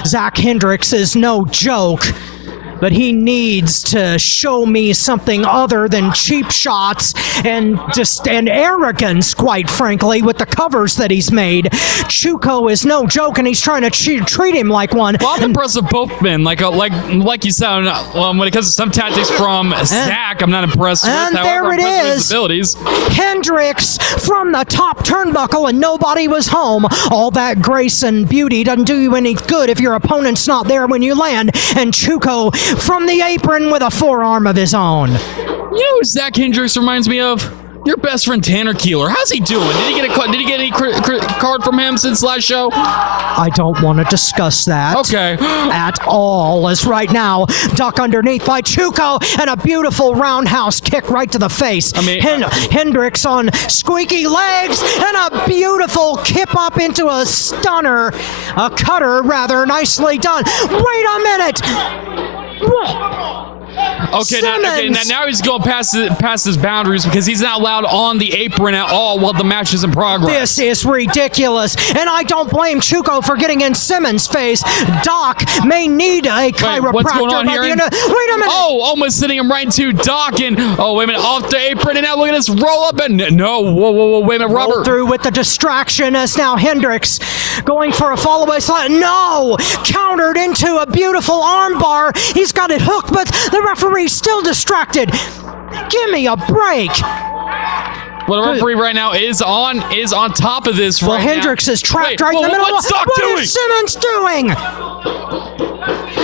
Zach Hendricks is no joke, but he needs to show me something other than cheap shots and arrogance, quite frankly, with the covers that he's made. Chuco is no joke, and he's trying to treat him like one. Well, I'm impressed with both men. Like you said, when it comes to some tactics from Zach, I'm not impressed with. And However, there I'm it impressed with his is. abilities. Hendricks from the top turnbuckle, and nobody was home. All that grace and beauty doesn't do you any good if your opponent's not there when you land. And Chuco from the apron with a forearm of his own. You know who Zach Hendricks reminds me of? Your best friend Tanner Keeler. How's he doing? Did he get any card from him since last show? I don't want to discuss that. Okay. At all, as right now, duck underneath by Chuco, and a beautiful roundhouse kick right to the face. I mean, Hendricks on squeaky legs, and a beautiful kip up into a stunner, a cutter rather, nicely done. Wait a minute. Okay, now he's going past his boundaries because he's not allowed on the apron at all while the match is in progress. This is ridiculous, and I don't blame Chuco for getting in Simmons' face. Doc may need a chiropractor. What's going on by here? the end of- Wait a minute. Almost sending him right into Doc, and wait a minute, off the apron, and now look at this roll up, and no, whoa, wait a minute, Roll Robert. through with the distraction as now Hendricks going for a follow-away slide. No! Countered into a beautiful armbar. He's got it hooked, but the referee's still distracted. Give me a break. Well, the referee right now is on top of this right now. Hendricks is trapped right in the middle. What's Doc doing? What is Simmons doing?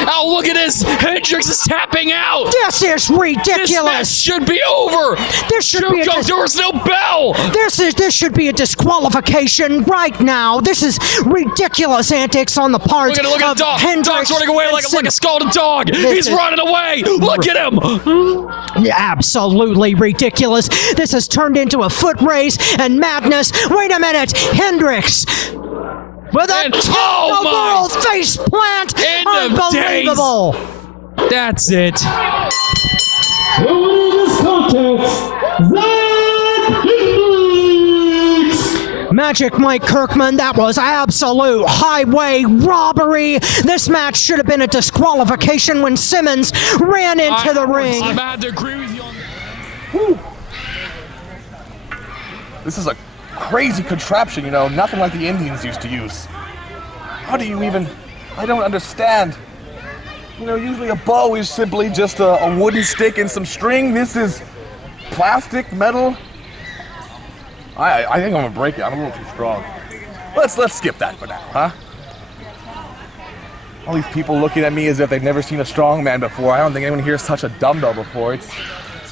Oh, look at this. Hendricks is tapping out. This is ridiculous. This match should be over. This should be Chuco, there was no bell. This should be a disqualification right now. This is ridiculous antics on the part Look at of Doc. Hendricks. Doc's running away like a scalded dog. He's running away. Look at him. Absolutely ridiculous. This has turned into a foot race and madness. Wait a minute. Hendricks with a world face plant. Unbelievable. That's it. The winner of this contest, Zach Hendricks. Magic Mike Kirkman, that was absolute highway robbery. This match should have been a disqualification when Simmons ran into the ring. I'm about to agree with you on Whew. This is a crazy contraption, nothing like the Indians used to use. How do you even... I don't understand. Usually a bow is simply just a wooden stick and some string. This is plastic, metal. I think I'm gonna break it. I'm a little too strong. Let's skip that for now, huh? All these people looking at me as if they've never seen a strong man before. I don't think anyone here has touched a dumbbell before. It's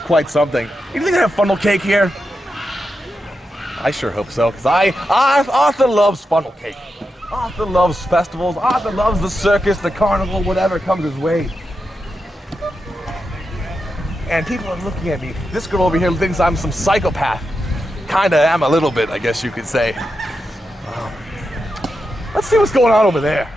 quite something. You think they have funnel cake here? I sure hope so, because Arthur loves funnel cake. Arthur loves festivals. Arthur loves the circus, the carnival, whatever comes his way. and people are looking at me. This girl over here thinks I'm some psychopath. Kinda am a little bit, I guess you could say. Let's see what's going on over there.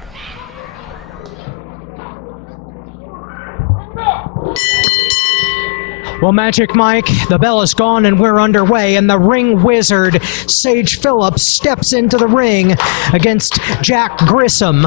Well, Magic Mike, the bell is gone and we're underway, and the ring wizard, Sage Phillips, steps into the ring against Jack Grissom,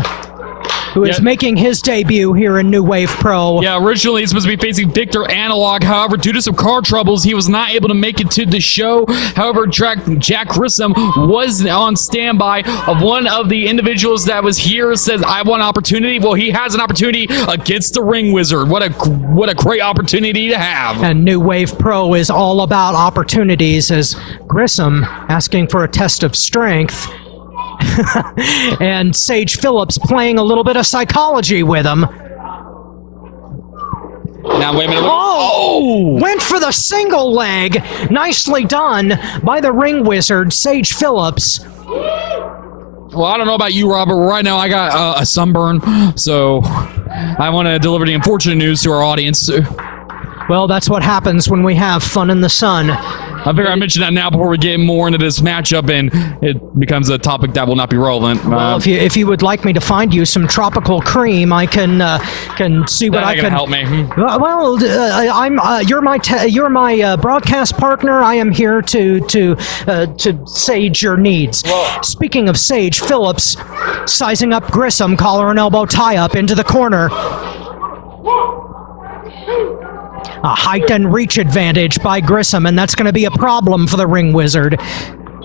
who is making his debut here in New Wave Pro. Yeah, originally he's supposed to be facing Victor Analog. However, due to some car troubles, he was not able to make it to the show. However, Jack Grissom was on standby of one of the individuals that was here, says, I want an opportunity. Well, he has an opportunity against the Ring Wizard. What a great opportunity to have. And New Wave Pro is all about opportunities, as Grissom asking for a test of strength. And Sage Phillips playing a little bit of psychology with him. Now, wait a minute. Oh! Went for the single leg. Nicely done by the ring wizard, Sage Phillips. Well, I don't know about you, Robert. Right now, I got a sunburn, so I want to deliver the unfortunate news to our audience. Well, that's what happens when we have fun in the sun. I figure I mentioned that now before we get more into this matchup, and it becomes a topic that will not be relevant. Well, if you would like me to find you some tropical cream, I can see what I can help me. Well, you're my broadcast partner. I am here to sage your needs. Well, speaking of Sage Phillips, sizing up Grissom, collar and elbow tie up into the corner. A height and reach advantage by Grissom, and that's going to be a problem for the Ring Wizard.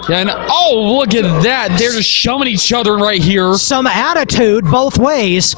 Yeah, and oh, look at that. They're just shoving each other right here. Some attitude both ways,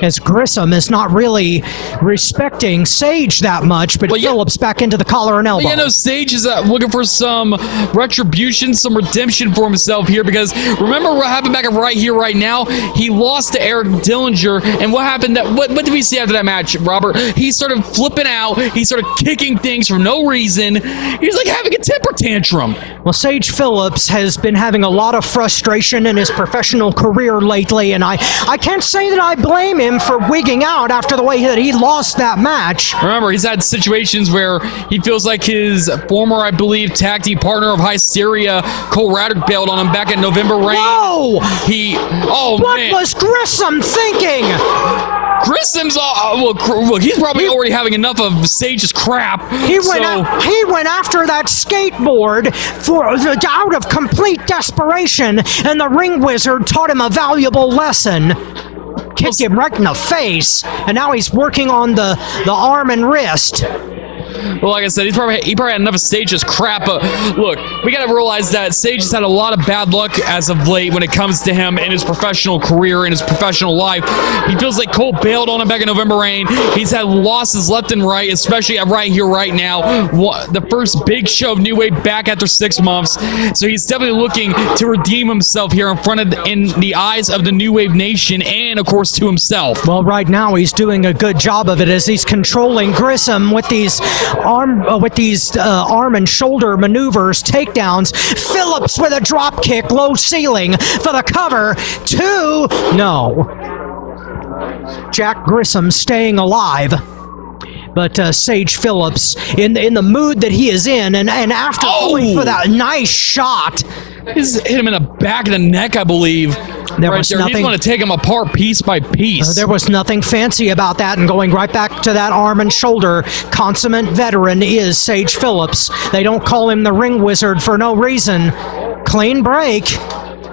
as Grissom is not really respecting Sage that much, but Phillips back into the collar and elbow. But Sage is looking for some retribution, some redemption for himself here, because remember what happened back right here, right now? He lost to Eric Dillinger, and what happened? What did we see after that match, Robert? He started flipping out. He started kicking things for no reason. He's like having a temper tantrum. Well, Sage Phillips has been having a lot of frustration in his professional career lately, and I can't say that I blame him for wigging out after the way that he lost that match. Remember, he's had situations where he feels like his former, I believe, tag team partner of Hysteria, Cole Radrick, bailed on him back in November Rain. Whoa! What was Grissom thinking? Grissom's he's probably already having enough of Sage's crap. He went after that skateboard out of complete desperation, and the Ring Wizard taught him a valuable lesson. Kicked him right in the face, and now he's working on the arm and wrist. Well, like I said, he probably had enough of Sage's crap. But look, we got to realize that Sage has had a lot of bad luck as of late when it comes to him in his professional career, in his professional life. He feels like Cole bailed on him back in November Rain. He's had losses left and right, especially right here, right now. The first big show of New Wave back after 6 months. So he's definitely looking to redeem himself here in the eyes of the New Wave Nation and, of course, to himself. Well, right now he's doing a good job of it as he's controlling Grissom with these arm and shoulder maneuvers, takedowns. Phillips with a drop kick, low ceiling for the cover. No. Jack Grissom staying alive. But Sage Phillips, in the mood that he is in, and after going for that nice shot. He's hit him in the back of the neck, I believe. He's going to take him apart piece by piece. There was nothing fancy about that, and going right back to that arm and shoulder. Consummate veteran is Sage Phillips. They don't call him the Ring Wizard for no reason. Clean break.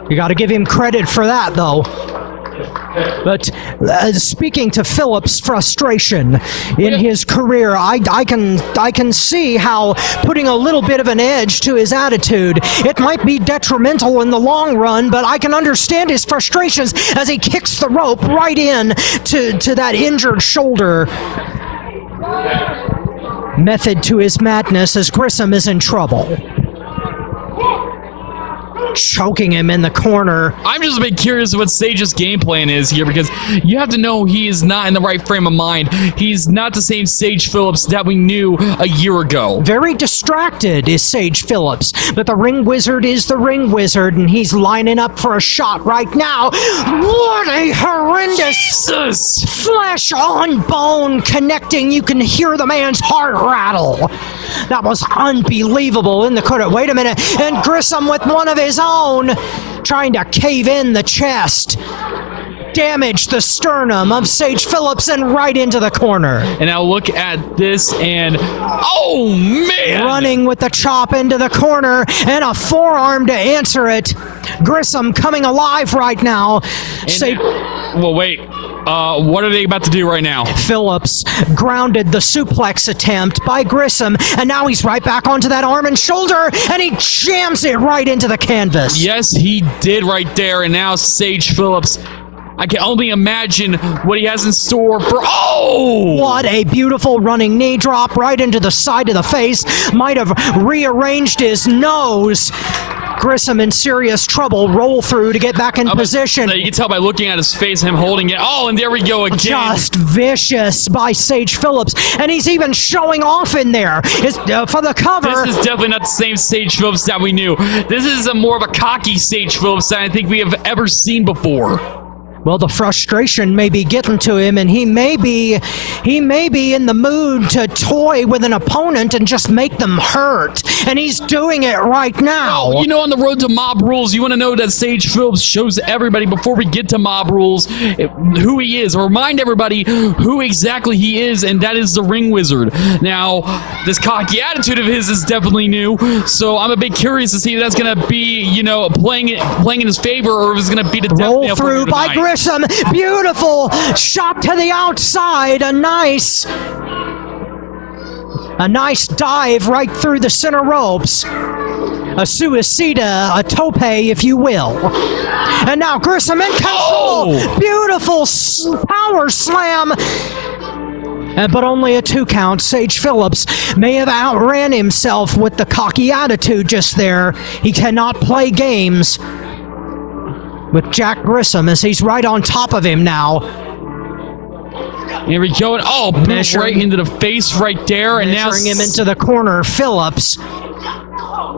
You got to give him credit for that, though. But speaking to Phillips' frustration in his career, I can see how putting a little bit of an edge to his attitude, it might be detrimental in the long run, but I can understand his frustrations as he kicks the rope right in to that injured shoulder. Method to his madness as Grissom is in trouble. choking him in the corner. I'm just a bit curious what Sage's game plan is here, because you have to know he is not in the right frame of mind. He's not the same Sage Phillips that we knew a year ago. Very distracted is Sage Phillips, but the ring wizard is the ring wizard, and he's lining up for a shot right now. What a horrendous flesh on bone connecting. You can hear the man's heart rattle. That was unbelievable in the corner. Wait a minute. And Grissom with one of his own, trying to cave in the chest. Damaged the sternum of Sage Phillips and right into the corner. And now look at this, and oh man! Running with the chop into the corner and a forearm to answer it. Grissom coming alive right now. Well, wait. What are they about to do right now? Phillips grounded the suplex attempt by Grissom, and now he's right back onto that arm and shoulder, and he jams it right into the canvas. Yes, he did right there, and now Sage Phillips, I can only imagine what he has in store for... Oh! What a beautiful running knee drop right into the side of the face. Might have rearranged his nose. Grissom in serious trouble. Roll through to get back in position. You can tell by looking at his face, him holding it. Oh, and there we go again. Just vicious by Sage Phillips. And he's even showing off in there for the cover. This is definitely not the same Sage Phillips that we knew. This is more of a cocky Sage Phillips than I think we have ever seen before. Well, the frustration may be getting to him, and he may be in the mood to toy with an opponent and just make them hurt. And he's doing it right now. Oh, you know, on the road to Mob Rules, you want to know that Sage Phillips shows everybody before we get to Mob Rules who he is. Remind everybody who exactly he is, and that is the Ring Wizard. Now, this cocky attitude of his is definitely new, so I'm a bit curious to see if that's going to be, you know, playing in his favor, or if it's going to be the roll through by Grissom. Beautiful shot to the outside. A nice dive right through the center ropes. A suicida, a tope, if you will. And now Grissom in control. Oh! Beautiful power slam. But only a 2 count. Sage Phillips may have outran himself with the cocky attitude just there. He cannot play games with Jack Grissom as he's right on top of him now. Here we go. Oh, boot right into the face right there. And now him into the corner. Phillips.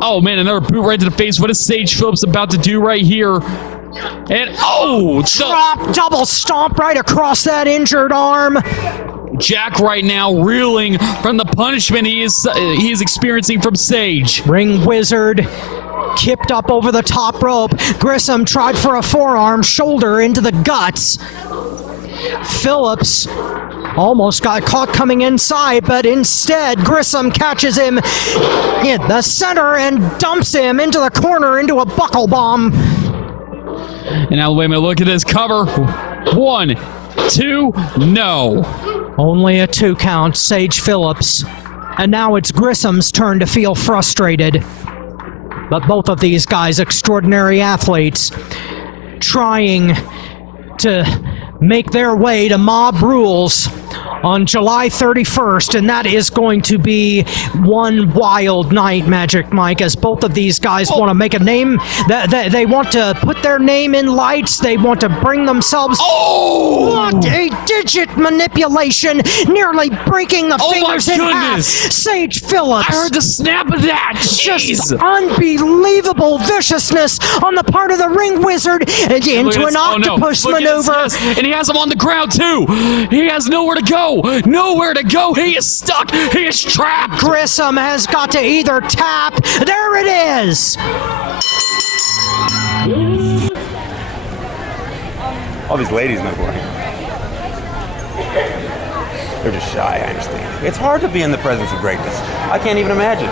Oh, man, another boot right to the face. What is Sage Phillips about to do right here? And, oh! Drop, double stomp right across that injured arm. Jack right now reeling from the punishment he is experiencing from Sage. Ring Wizard kipped up over the top rope. Grissom tried for a forearm, shoulder into the guts. Phillips almost got caught coming inside, but instead Grissom catches him in the center and dumps him into the corner into a buckle bomb. And now wait a minute, look at this cover. 1, 2, no. Only a 2 count, Sage Phillips. And now it's Grissom's turn to feel frustrated. But both of these guys, extraordinary athletes, trying to make their way to Mob Rules on July 31st, and that is going to be one wild night, Magic Mike, as both of these guys want to make a name. They want to put their name in lights. They want to bring themselves... Oh! What a digit manipulation, nearly breaking the fingers in half. Sage Phillips. I heard the snap of that. Jeez. Just unbelievable viciousness on the part of the Ring Wizard and into an octopus maneuver. And he has him on the ground, too. He has nowhere to go. Nowhere to go. He is stuck. He is trapped. Grissom has got to either tap. There it is. All these ladies in my boy. They're just shy, I understand. It's hard to be in the presence of greatness. I can't even imagine.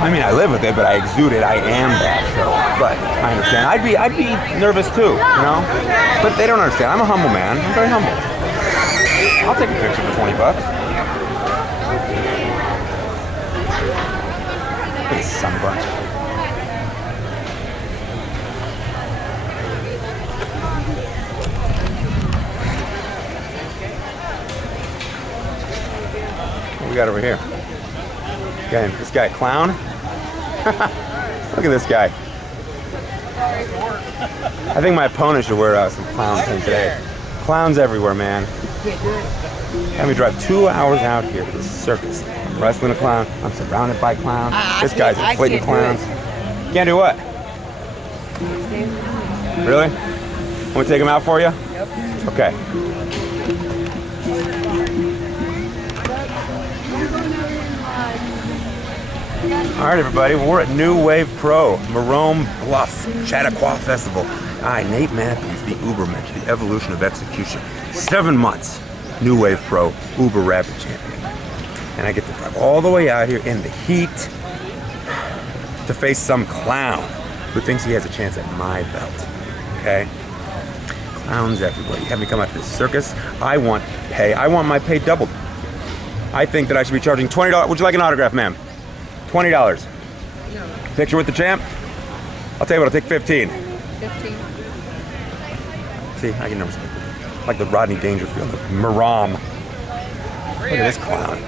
I mean, I live with it, but I exude it. I am that. So, but I understand. I'd be nervous too, you know. But they don't understand. I'm a humble man. I'm very humble. I'll take a picture for $20. Look at this sunburn. What we got over here? This guy a clown? Look at this guy. I think my opponent should wear some clown paint today. Clowns everywhere, man. Let me drive 2 hours out here to the circus. I'm wrestling a clown. I'm surrounded by clowns. This guy's inflating clowns. Can't do what? Really? Want me to take him out for you? Yep. Okay. All right, everybody. We're at New Wave Pro, Merom, Bluff, Chautauqua Festival. Nate Matthews, the Uber Mensch, the evolution of execution. 7 months, New Wave Pro, Uber Rapid Champion. And I get to drive all the way out here in the heat to face some clown who thinks he has a chance at my belt. Okay? Clowns everywhere. You have me come out to this circus. I want pay. I want my pay doubled. I think that I should be charging $20. Would you like an autograph, ma'am? $20. Picture with the champ? I'll tell you what, I'll take 15. 15. See, I can never speak. Like the Rodney Dangerfield of Merom. Look at this clown.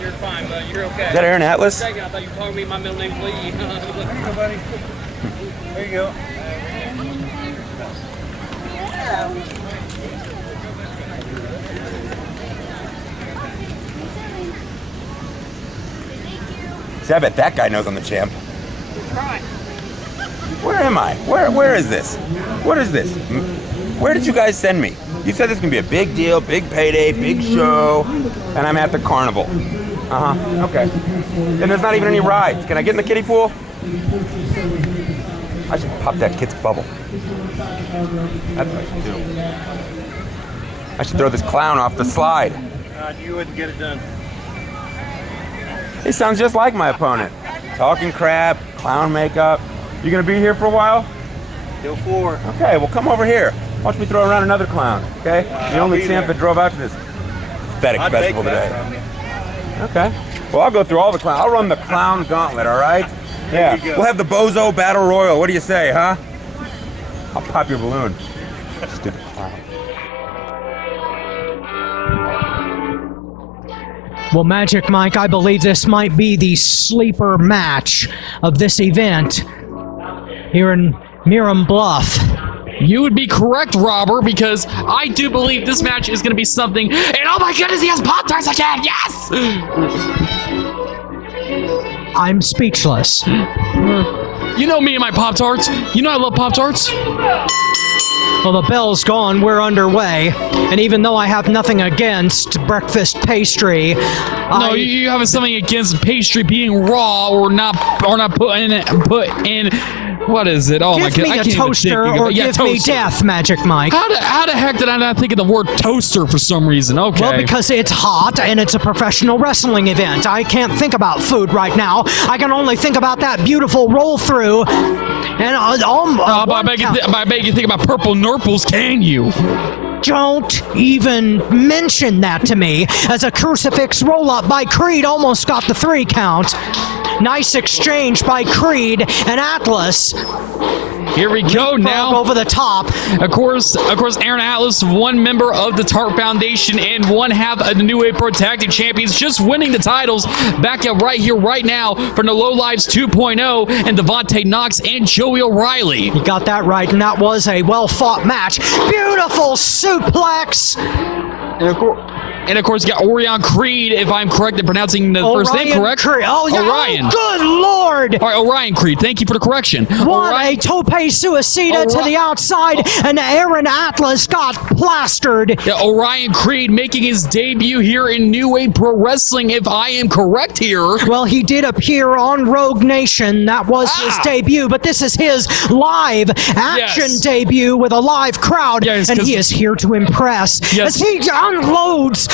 You're fine, bud. You're okay. Is that Aaron Atlas? I thought you were talking to me. My middle name's Lee. Here, buddy. There you go. See, I bet that guy knows I'm the champ. Where am I? Where is this? What is this? Where did you guys send me? You said this can be a big deal, big payday, big show, and I'm at the carnival. Okay. And there's not even any rides. Can I get in the kiddie pool? I should pop that kid's bubble. That's what I should do. I should throw this clown off the slide. You wouldn't get it done. He sounds just like my opponent. Talking crap, clown makeup. You gonna be here for a while? Till 4. Okay, well come over here. Watch me throw around another clown, okay? The only champ that drove out to this pathetic festival today. Okay. Well, I'll go through all the clowns. I'll run the clown gauntlet, all right? Yeah. We'll have the Bozo Battle Royal. What do you say, huh? I'll pop your balloon. Stupid clown. Well, Magic Mike, I believe this might be the sleeper match of this event here in Merom Bluff. You would be correct, Robert, because I do believe this match is going to be something. And oh my goodness, he has Pop-Tarts again! Yes! I'm speechless. You know me and my Pop-Tarts. You know I love Pop-Tarts. Well, the bell's gone. We're underway. And even though I have nothing against breakfast pastry, no, you have something against pastry being raw or not put in. What is it? Oh my God! Give me a toaster or give me death, Magic Mike. How the heck did I not think of the word toaster for some reason? Okay. Well, because it's hot and it's a professional wrestling event. I can't think about food right now. I can only think about that beautiful roll through. And I beg you think about purple nurples, can you? Don't even mention that to me, as a crucifix roll-up by Creed almost got the 3 count. Nice exchange by Creed and Atlas. Here we go now. Over the top. Of course, Aaron Atlas, one member of the Tart Foundation and one half of the New Wave Pro Tag Team Champions, just winning the titles back up right here, right now, from the Low Lives 2.0 and Devontae Knox and Joey O'Reilly. You got that right, and that was a well-fought match. Beautiful suplex. And of course, you got Orion Creed, if I'm correct in pronouncing the first name correct. Oh, yeah. Orion. Oh, good Lord. All right, Orion Creed. Thank you for the correction. What a tope suicida to the outside, and Aaron Atlas got plastered. Yeah, Orion Creed making his debut here in New Wave Pro Wrestling, if I am correct here. Well, he did appear on Rogue Nation. That was his debut, but this is his live action debut with a live crowd, and he is here to impress as he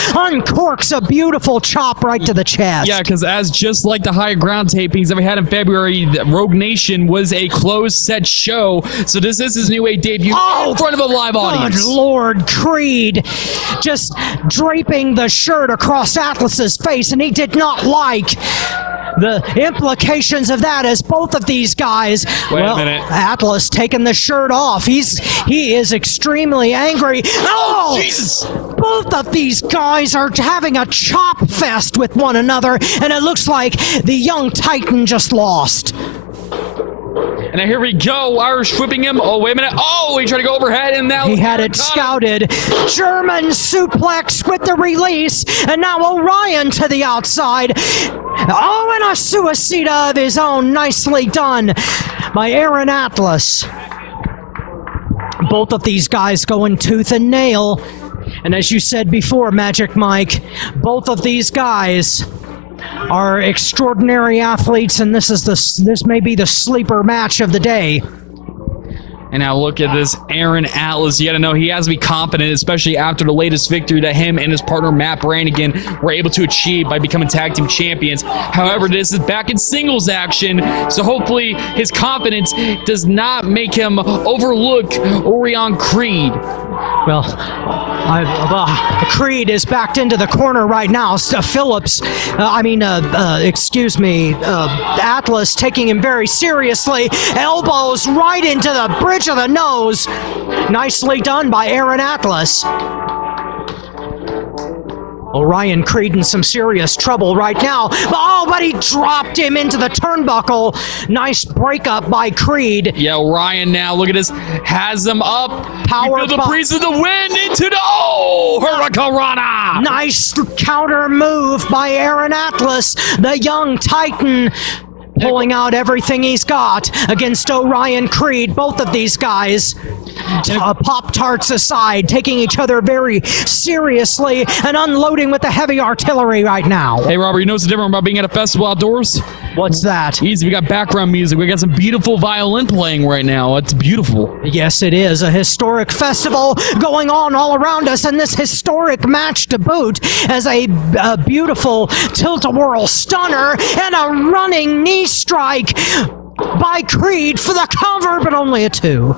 uncorks a beautiful chop right to the chest. Yeah, because just like the Higher Ground tapings that we had in February, Rogue Nation was a closed set show, so this is his New Wave debut in front of a live audience. Good Lord, Creed just draping the shirt across Atlas's face, and he did not like the implications of that, as both of these guys, Wait a minute. Atlas taking the shirt off. He is extremely angry. Oh, Jesus! Both of these guys are having a chop fest with one another, and it looks like the young Titan just lost. And now here we go. Irish whipping him. Oh, wait a minute. Oh, he tried to go overhead, and now he had it scouted. German suplex with the release, and now Orion to the outside. Oh, and a suicida of his own. Nicely done by Aaron Atlas. Both of these guys going tooth and nail. And as you said before, Magic Mike, both of these guys are extraordinary athletes, and this may be the sleeper match of the day. And now look at this Aaron Atlas. You got to know he has to be confident, especially after the latest victory that him and his partner Matt Brannigan were able to achieve by becoming tag team champions. However, this is back in singles action, so hopefully his confidence does not make him overlook Orion Creed. Well, Creed is backed into the corner right now. Phillips, Atlas taking him very seriously. Elbows right into the bridge of the nose. Nicely done by Aaron Atlas. Orion Creed in some serious trouble right now. Oh, but he dropped him into the turnbuckle. Nice breakup by Creed. Yeah, Orion now, look at this. Has him up. Power the breeze of the wind into the, Hurricanrana. Nice counter move by Aaron Atlas, the young Titan. Pulling out everything he's got against Orion Creed. Both of these guys, Pop-Tarts aside, taking each other very seriously and unloading with the heavy artillery right now. Hey, Robert, you know what's different about being at a festival outdoors? What's that? Easy. We got background music. We got some beautiful violin playing right now. It's beautiful. Yes, it is. A historic festival going on all around us, and this historic match to boot as a beautiful tilt-a-whirl stunner and a running knee strike by Creed for the cover, but only a 2.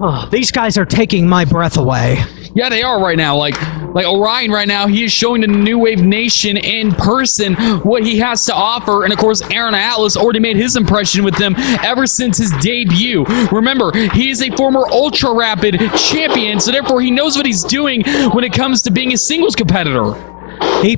Oh, these guys are taking my breath away. Yeah, they are right now. Like Orion right now, he is showing the New Wave Nation in person what he has to offer. And of course, Aaron Atlas already made his impression with them ever since his debut. Remember, he is a former Ultra Rapid champion, so therefore he knows what he's doing when it comes to being a singles competitor. He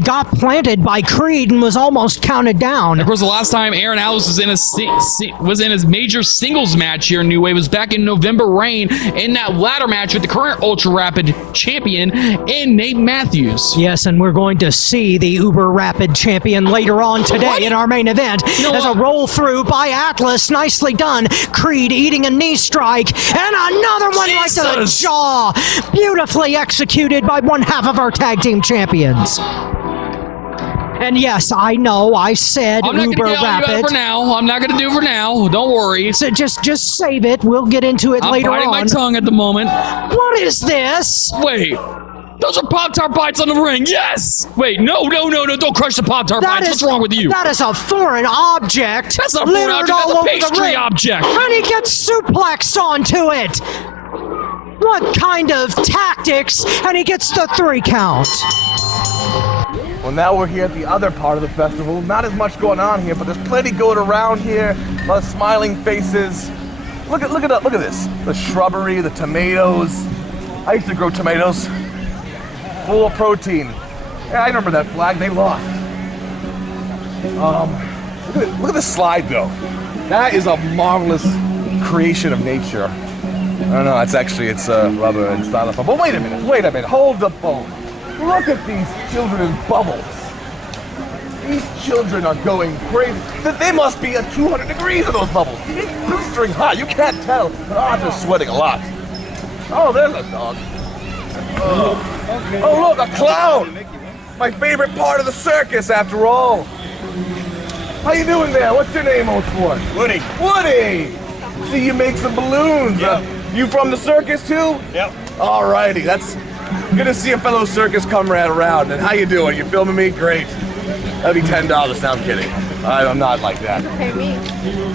got planted by Creed and was almost counted down. Of course, the last time Aaron Atlas was in his major singles match here in New Wave was back in November Rain in that ladder match with the current Ultra Rapid champion and Nate Matthews. Yes, and we're going to see the Uber Rapid champion later on today in our main event as a roll through by Atlas. Nicely done. Creed eating a knee strike and another one right to the jaw. Beautifully executed by one half of our tag team champions. And yes, I know I said Uber Rapid. I'm not gonna do it for now. Don't worry. So just save it. We'll get into it later on. I'm biting my tongue at the moment. What is this? Wait. Those are Pop-Tart bites on the ring. Yes. Wait. No. Don't crush the Pop-Tart bites. What's wrong with you? That is a foreign object. That's not a foreign object. That's a pastry object. And he gets suplexed onto it. What kind of tactics? And he gets the 3 count. Well, now we're here at the other part of the festival. Not as much going on here, but there's plenty going around here. A lot of smiling faces. Look at this. The shrubbery, the tomatoes. I used to grow tomatoes. Full of protein. Yeah, I remember that flag. They lost. Look at this slide, though. That is a marvelous creation of nature. I don't know, it's rubber and styrofoam. But wait a minute, hold the phone. Look at these children in bubbles. These children are going crazy. They must be at 200 degrees in those bubbles. It's blistering hot, you can't tell. But they're sweating a lot. Oh, there's a dog. Oh, look, a clown. My favorite part of the circus, after all. How you doing there? What's your name, old sport? Woody. Woody! See, you make some balloons. Yep. You from the circus too? Yep. Alrighty, that's good to see a fellow circus comrade around. And how you doing? You filming me? Great. That'd be $10. No, I'm kidding. I'm not like that. Pay me.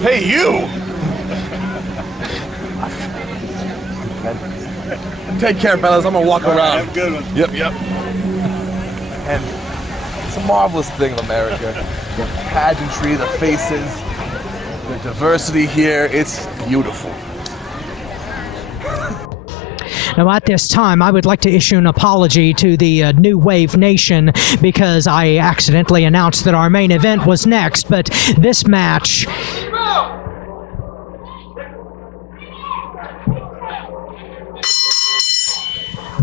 Hey, you! Take care, fellas. I'm gonna walk around. Have a good one. Yep. And it's a marvelous thing of America. The pageantry, the faces, the diversity here. It's beautiful. Now, at this time, I would like to issue an apology to the New Wave Nation because I accidentally announced that our main event was next, but this match...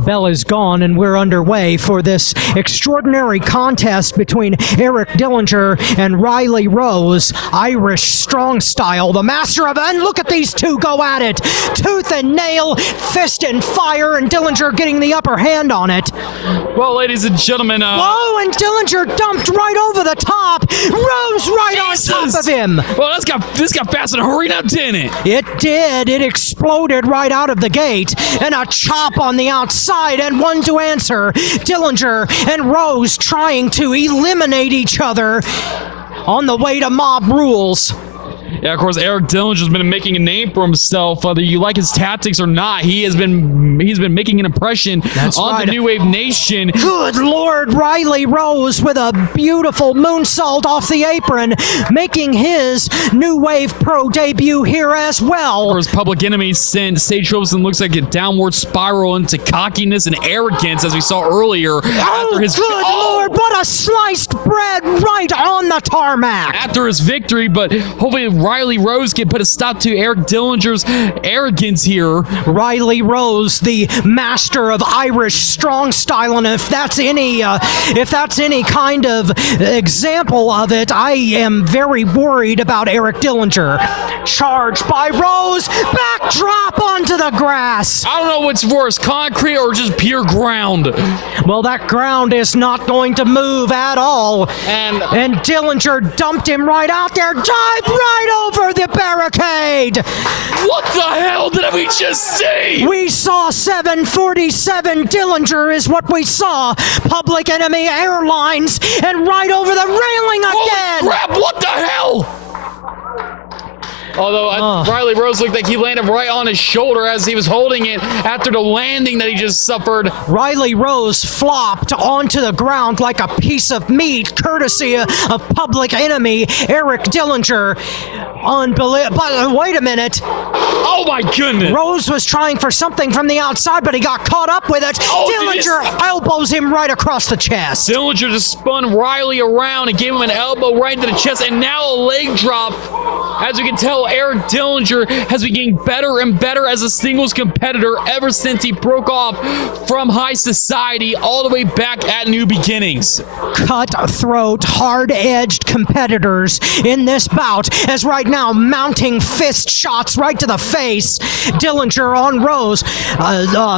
Bell is gone, and we're underway for this extraordinary contest between Eric Dillinger and Riley Rose. Irish strong style, the master of it. And look at these two go at it. Tooth and nail, fist and fire, and Dillinger getting the upper hand on it. Well, ladies and gentlemen, whoa, and Dillinger dumped right over the top. Rose right on top of him. Well, this got fast and hurried up, didn't it? It did. It exploded right out of the gate. And a chop on the outside. And one to answer. Dillinger and Rose trying to eliminate each other on the way to Mob Rules. Yeah, of course, Eric Dillinger's been making a name for himself. Whether you like his tactics or not, he's been making an impression on the New Wave Nation. Good Lord, Riley Rose with a beautiful moonsault off the apron, making his New Wave Pro debut here as well. Of course, Public Enemy sent Sage Robinson looks like a downward spiral into cockiness and arrogance, as we saw earlier. After his Lord, what a sliced bread right on the tarmac. After his victory, but hopefully Riley Rose can put a stop to Eric Dillinger's arrogance here. Riley Rose, the master of Irish strong style, and if that's any kind of example of it, I am very worried about Eric Dillinger. Charged by Rose, backdrop onto the grass. I don't know what's worse, concrete or just pure ground. Well, that ground is not going to move at all. And Dillinger dumped him right out there, dived right over the barricade. What the hell did we just see? We saw 747 Dillinger is what we saw. Public Enemy Airlines and right over the railing again. Holy crap, what the hell? Although Riley Rose looked like he landed right on his shoulder as he was holding it after the landing that he just suffered. Riley Rose flopped onto the ground like a piece of meat, courtesy of Public Enemy Eric Dillinger. Unbelievable. But wait a minute. Oh my goodness. Rose was trying for something from the outside, but he got caught up with it. Dillinger elbows him right across the chest. Dillinger just spun Riley around and gave him an elbow right into the chest, and now a leg drop. As you can tell, Eric Dillinger has been getting better and better as a singles competitor ever since he broke off from high society all the way back at New Beginnings. Cutthroat, hard-edged competitors in this bout, as right now mounting fist shots right to the face. Dillinger on Rose.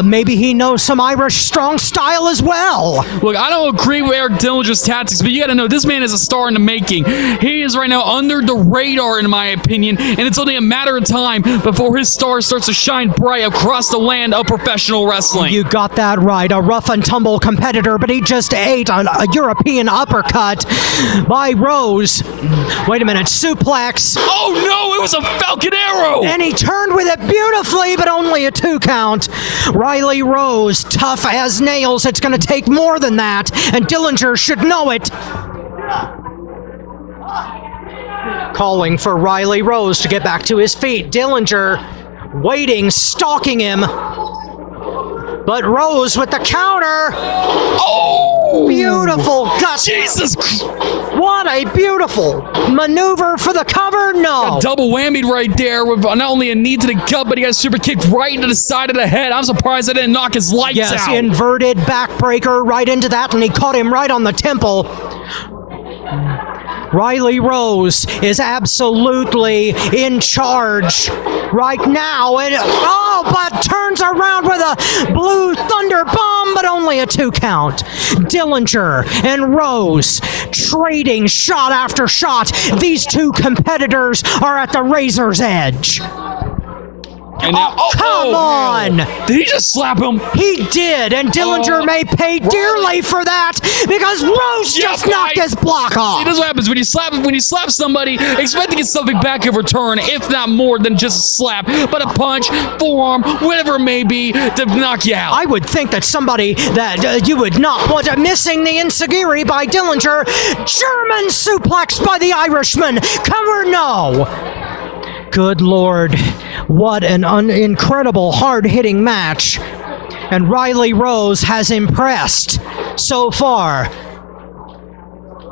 Maybe he knows some Irish strong style as well. Look, I don't agree with Eric Dillinger's tactics, but you got to know this man is a star in the making. He is right now under the radar, in my opinion, and it's only a matter of time before his star starts to shine bright across the land of professional wrestling. You got that right. A rough and tumble competitor, but he just ate a European uppercut by Rose. Wait a minute. Suplex. Oh no, it was a Falcon Arrow! And he turned with it beautifully, but only a 2 count. Riley Rose, tough as nails. It's going to take more than that, and Dillinger should know it. Calling for Riley Rose to get back to his feet. Dillinger waiting, stalking him. But Rose with the counter. Oh! Beautiful gut. Jesus! What a beautiful maneuver for the cover. No. Got double whammied right there with not only a knee to the gut, but he got super kicked right into the side of the head. I'm surprised I didn't knock his lights out. Yes, inverted backbreaker right into that, and he caught him right on the temple. Riley Rose is absolutely in charge right now, and but turns around with a blue thunder bomb, but only a 2 count. Dillinger and Rose trading shot after shot. These two competitors are at the razor's edge. And now, come on! Did he just slap him? He did, and Dillinger may pay dearly for that because Rose just knocked his block off. See, this is what happens when you slap somebody. Expect to get something back in return, if not more than just a slap, but a punch, forearm, whatever it may be, to knock you out. I would think that somebody that you would not want missing the enziguri by Dillinger, German suplex by the Irishman. Cover no. Good Lord, what an incredible hard-hitting match. And Riley Rose has impressed so far.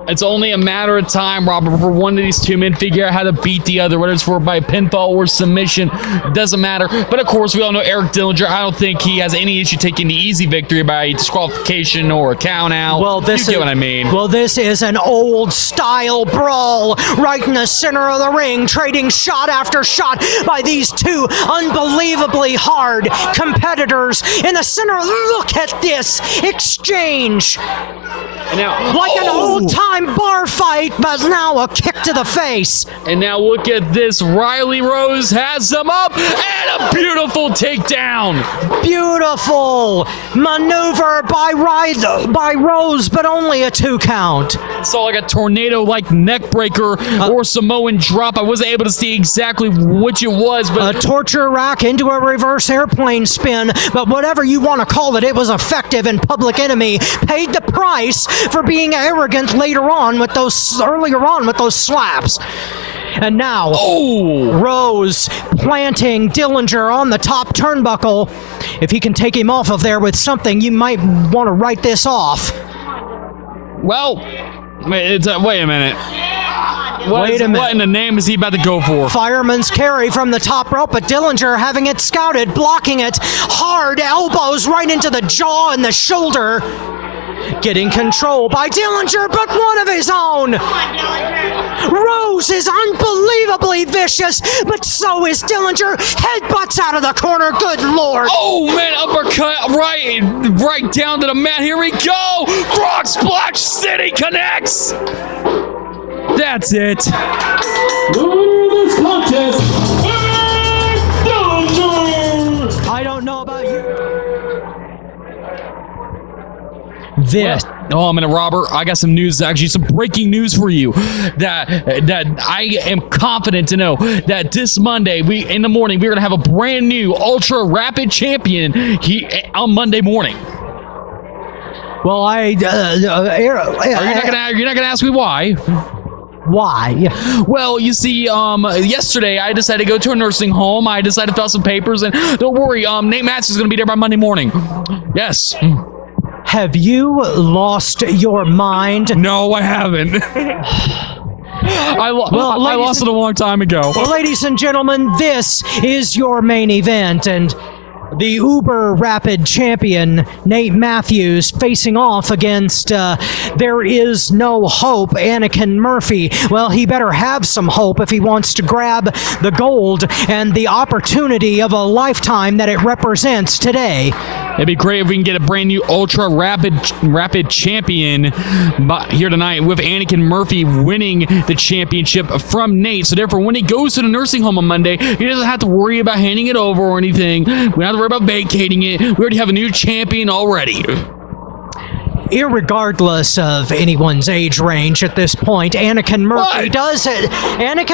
It's only a matter of time, Robert, for one of these two men figure out how to beat the other, whether it's by pinfall or submission. It doesn't matter. But, of course, we all know Eric Dillinger. I don't think he has any issue taking the easy victory by disqualification or a count out. Well, you get what I mean. Well, this is an old-style brawl right in the center of the ring, trading shot after shot by these two unbelievably hard competitors in the center. Look at this exchange. And now, like an old-time bar fight, but now a kick to the face. And now look at this. Riley Rose has him up, and a beautiful takedown. Beautiful maneuver by Rose, but only a 2 count. Saw like a tornado-like neck breaker or Samoan drop. I wasn't able to see exactly which it was, but a torture rack into a reverse airplane spin. But whatever you want to call it, it was effective, and Public Enemy paid the price for being arrogant earlier on with those slaps. And now, Rose planting Dillinger on the top turnbuckle. If he can take him off of there with something, you might want to write this off. Well, wait a minute. What in the name is he about to go for? Fireman's carry from the top rope, but Dillinger having it scouted, blocking it. Hard elbows right into the jaw and the shoulder. Getting control by Dillinger, but one of his own. Rose is unbelievably vicious, but so is Dillinger. Headbutts out of the corner. Good Lord. Oh, man, uppercut right down to the mat. Here we go. Frog Splash City connects. That's it. This contest, Dillinger. I don't know about you. This. Oh, I'm gonna, Robert. I got some news, actually, some breaking news for you. That I am confident to know that this Monday, in the morning, we're gonna have a brand new Ultra Rapid champion on Monday morning. Well, you're not gonna ask me why. Why? Well, you see, yesterday I decided to go to a nursing home. I decided to fill out some papers, and don't worry, Nate Matz is gonna be there by Monday morning. Yes. Have you lost your mind? No, I haven't. I lost it a long time ago. Well, ladies and gentlemen, this is your main event, and the Uber Rapid champion, Nate Matthews, facing off against There Is No Hope, Anakin Murphy. Well, he better have some hope if he wants to grab the gold and the opportunity of a lifetime that it represents today. It'd be great if we can get a brand new Ultra Rapid champion here tonight with Anakin Murphy winning the championship from Nate. So therefore, when he goes to the nursing home on Monday, he doesn't have to worry about handing it over or anything. We don't have to worry about vacating it. We already have a new champion already. Irregardless of anyone's age range at this point, Anakin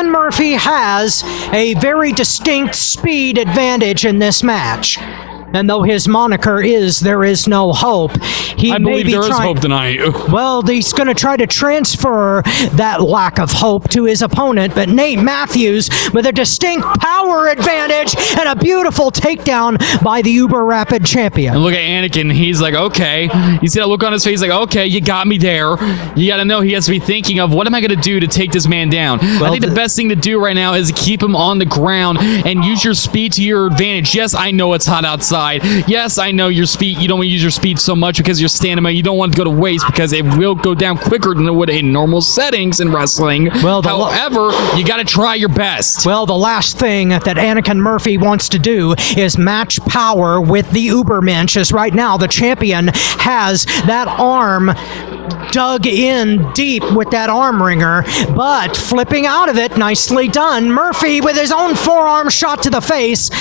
Murphy has a very distinct speed advantage in this match. And though his moniker is There Is No Hope, I believe there is hope tonight. Well, he's going to try to transfer that lack of hope to his opponent, but Nate Matthews with a distinct power advantage and a beautiful takedown by the Uber Rapid champion. And look at Anakin. He's like, okay. You see that look on his face, like, okay, you got me there. You got to know he has to be thinking of, what am I going to do to take this man down? Well, I think the best thing to do right now is keep him on the ground and use your speed to your advantage. Yes, I know it's hot outside. Yes, I know your speed. You don't want to use your speed so much because your stamina, you don't want to go to waste because it will go down quicker than it would in normal settings in wrestling. Well, however, you got to try your best. Well, the last thing that Anakin Murphy wants to do is match power with the Ubermensch, as right now the champion has that arm dug in deep with that arm wringer, but flipping out of it, nicely done. Murphy with his own forearm shot to the face.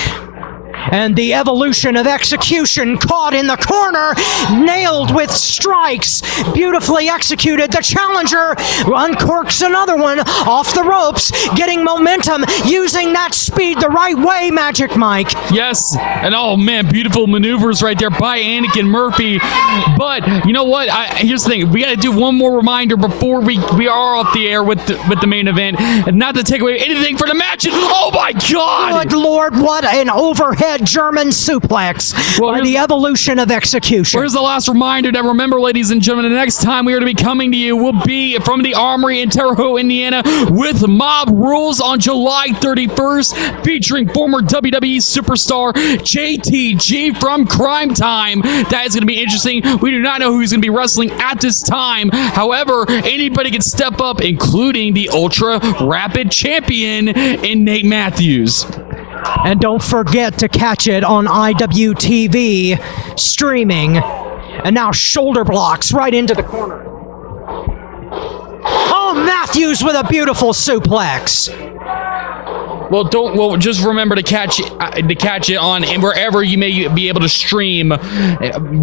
And the evolution of execution caught in the corner, nailed with strikes, beautifully executed. The challenger uncorks another one off the ropes, getting momentum, using that speed the right way, Magic Mike. Yes, and oh man, beautiful maneuvers right there by Anakin Murphy. But you know what? Here's the thing. We got to do one more reminder before we are off the air with the main event, and not to take away anything for the match. Oh my God! Good Lord, what an overhead overhead German suplex by the evolution of execution. Here's the last reminder to remember, ladies and gentlemen, the next time we are to be coming to you will be from the Armory in Terre Haute, Indiana, with Mob Rules on July 31st, featuring former WWE superstar JTG from Crime Time. That is going to be interesting. We do not know who's going to be wrestling at this time. However, anybody can step up, including the Ultra Rapid Champion in Nate Matthews. And don't forget to catch it on IWTV streaming. And now shoulder blocks right into the corner. Oh, Matthews with a beautiful suplex. Well, just remember to catch it on and wherever you may be able to stream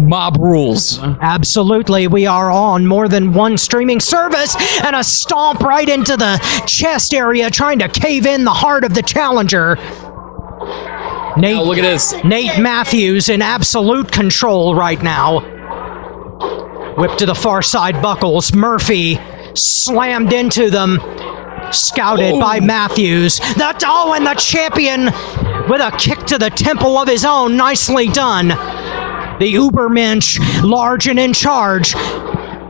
Mob Rules. Absolutely, we are on more than one streaming service, and a stomp right into the chest area, trying to cave in the heart of the challenger. Nate, look at this. Nate Matthews in absolute control right now. Whip to the far side buckles. Murphy slammed into them. Scouted by Matthews. And the champion with a kick to the temple of his own. Nicely done. The Ubermensch, large and in charge.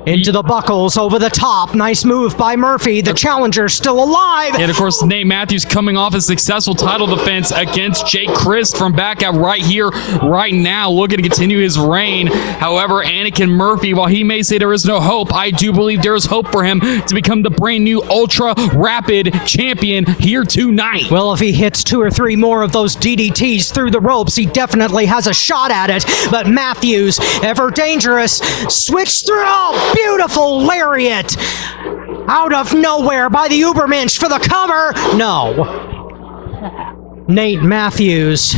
Into the buckles, over the top. Nice move by Murphy. The challenger still alive. And of course, Nate Matthews coming off a successful title defense against Jake Christ from back out right here, right now, looking to continue his reign. However, Anakin Murphy, while he may say there is no hope, I do believe there is hope for him to become the brand new Ultra Rapid Champion here tonight. Well, if he hits 2 or 3 more of those DDTs through the ropes, he definitely has a shot at it. But Matthews, ever dangerous, switch through. Beautiful lariat out of nowhere by the Ubermensch for the cover. No. Nate Matthews,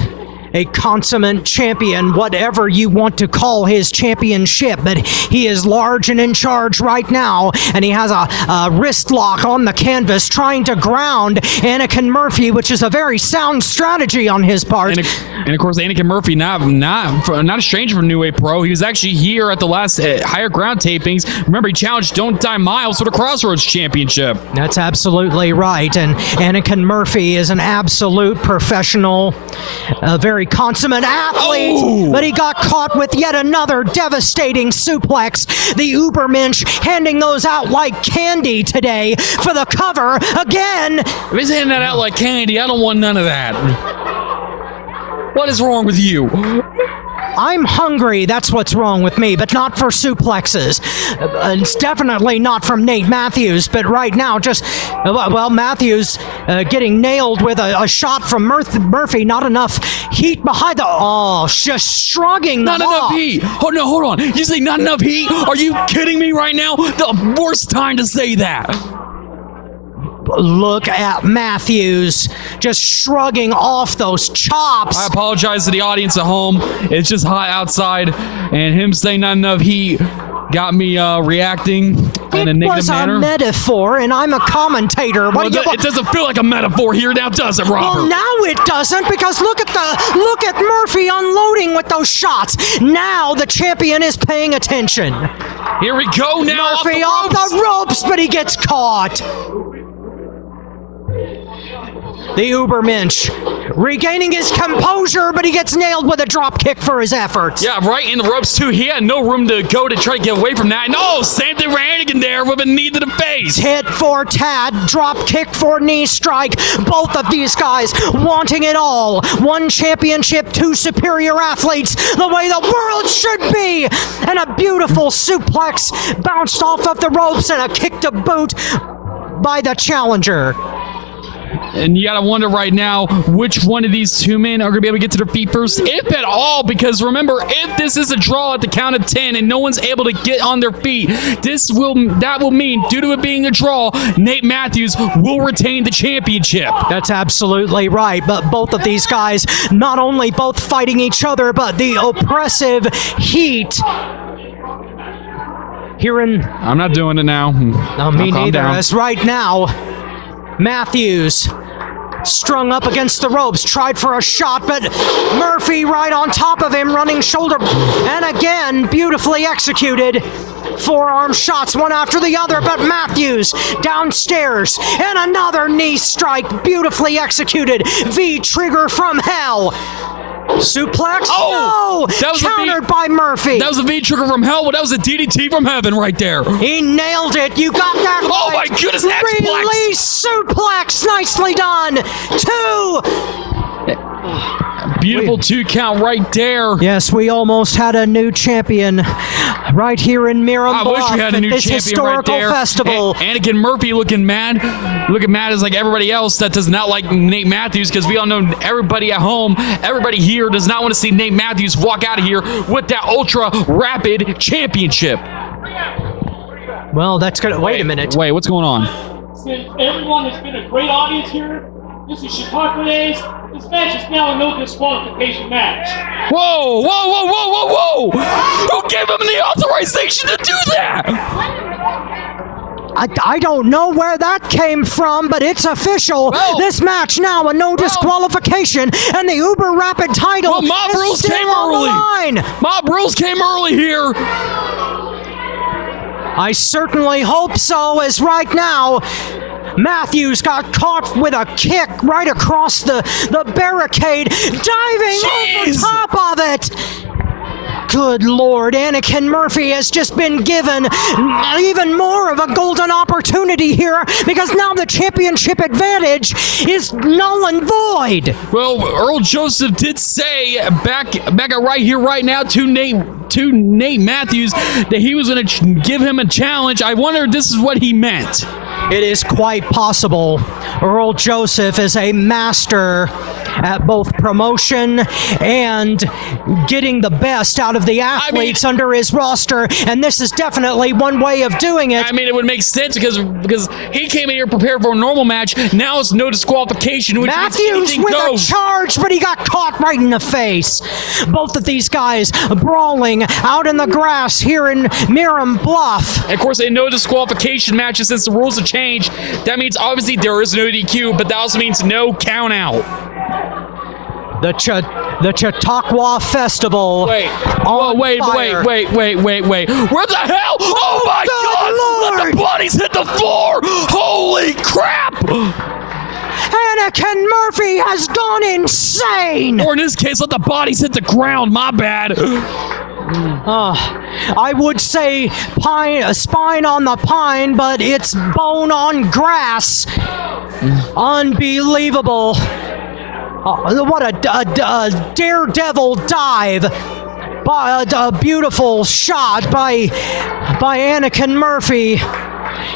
a consummate champion, whatever you want to call his championship, but he is large and in charge right now, and he has a wrist lock on the canvas trying to ground Anakin Murphy, which is a very sound strategy on his part. And of course, Anakin Murphy, not a stranger from New Wave Pro. He was actually here at the last Higher Ground tapings. Remember, he challenged Don't Die Miles for the Crossroads Championship. That's absolutely right. And Anakin Murphy is an absolute professional, a very consummate athlete, but he got caught with yet another devastating suplex. The Ubermensch handing those out like candy today for the cover again. If he's handing that out like candy, I don't want none of that. What is wrong with you? I'm hungry, that's what's wrong with me, but not for suplexes. It's definitely not from Nate Matthews, but right now, Matthews getting nailed with a shot from Murphy, not enough heat behind just shrugging them off. Not enough heat. Oh, no, hold on. You say not enough heat? Are you kidding me right now? The worst time to say that. Look at Matthews just shrugging off those chops. I apologize to the audience at home. It's just hot outside, and him saying not enough heat got me reacting in a negative manner. It was a metaphor, and I'm a commentator. It doesn't feel like a metaphor here now, does it, Robert? Well, now it doesn't, because look at Murphy unloading with those shots. Now the champion is paying attention. Here we go now. Murphy off the ropes, but he gets caught. The Ubermensch regaining his composure, but he gets nailed with a drop kick for his efforts. Yeah, right in the ropes, too. He had no room to go to try to get away from that. No, same thing for Anakin there with a knee to the face. Hit for Tad, drop kick for knee strike. Both of these guys wanting it all. One championship, 2 superior athletes, the way the world should be. And a beautiful suplex bounced off of the ropes, and a kick to boot by the challenger. And you gotta wonder right now which one of these 2 men are gonna be able to get to their feet first, if at all, because remember, if this is a draw at the count of 10 and no one's able to get on their feet, that will mean, due to it being a draw, Nate Matthews will retain the championship. That's absolutely right, but both of these guys, not only both fighting each other, but the oppressive heat. I'm not doing it now. No, me neither. As right now, Matthews strung up against the ropes, tried for a shot, but Murphy right on top of him, running shoulder, and again, beautifully executed. Forearm shots, one after the other, but Matthews downstairs, and another knee strike, beautifully executed. V-trigger from hell. Suplex? Oh! No! That was Countered by Murphy. That was a V-trigger from hell, but that was a DDT from heaven right there. He nailed it. You got that Oh right. my goodness, X-Plex. Release suplex. Nicely done. 2. Beautiful 2 count right there. Yes, we almost had a new champion right here in Merom. I wish we had a new this champion historical right there. festival. Anakin Murphy looking mad. Looking mad as like everybody else that does not like Nate Matthews, because we all know everybody at home, everybody here does not want to see Nate Matthews walk out of here with that ultra rapid championship. Well, that's gonna wait a minute. Wait, what's going on? Everyone, it's been a great audience here. This is Chautauqua Days. This match is now a no disqualification match. Whoa, whoa, whoa, whoa, whoa, whoa! Who gave him the authorization to do that? I don't know where that came from, but it's official. Well, this match now a no disqualification, and the Uber Rapid title Well, Mob is Rules still came on early. the line. Mob Rules came early here. I certainly hope so, as right now, Matthews got caught with a kick right across the barricade, diving over top of it. Good Lord, Anakin Murphy has just been given even more of a golden opportunity here, because now the championship advantage is null and void. Well, Earl Joseph did say back right here, right now, to Nate Matthews that he was going to give him a challenge. I wonder if this is what he meant. It is quite possible. Earl Joseph is a master at both promotion and getting the best out of the athletes under his roster, and this is definitely one way of doing it. I mean, it would make sense because he came in here prepared for a normal match. Now it's no disqualification, which Matthews means anything with goes. a charge, but he got caught right in the face. Both of these guys brawling out in the grass here in Merom Bluff. And of course, in no disqualification matches, since the rules have changed, that means obviously there is no DQ, but that also means no count out. The Chautauqua Festival. Wait. on Wait. fire. Where the hell? Oh my God! Lord. Let the bodies hit the floor! Holy crap! Anakin Murphy has gone insane. Or in this case, let the bodies hit the ground. My bad. I would say spine on the pine, but it's bone on grass. Unbelievable. What a daredevil dive. By a beautiful shot by Anakin Murphy.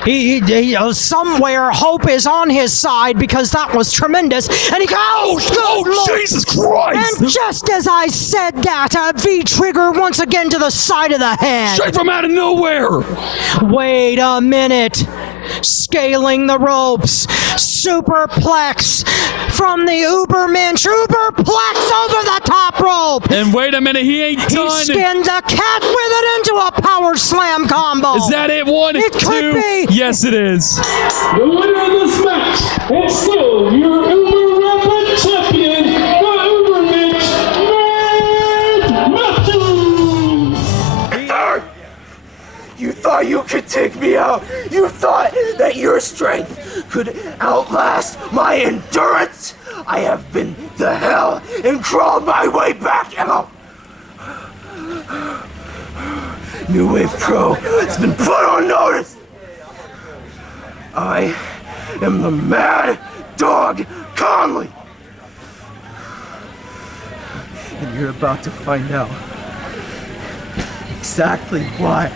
He somewhere hope is on his side, because that was tremendous. And he goes, Oh, Jesus Christ! And just as I said that, a V-trigger once again to the side of the head. Straight from out of nowhere! Wait a minute. Scaling the ropes. Superplex from the Ubermensch. Uberplex over the top rope. And wait a minute, he ain't He done. skinned the cat with it into a power slam combo. Is that it? 1, It 2. could be. Yes, it is. The winner of this match is still your Uber Rapid champion, the Ubermensch, Nate Matthews. You thought you could take me out? You thought that your strength could outlast my endurance? I have been to hell and crawled my way back out. New Wave Pro has been put on notice. I am the Mad Dog Connolly. And you're about to find out exactly why.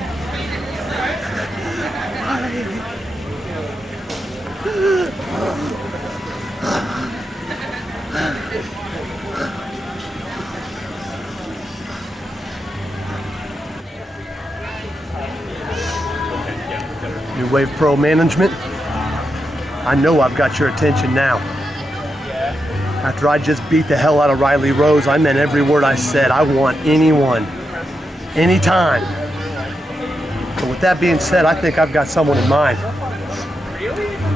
New Wave Pro Management, I know I've got your attention now. After I just beat the hell out of Riley Rose, I meant every word I said. I want anyone, anytime. But with that being said, I think I've got someone in mind.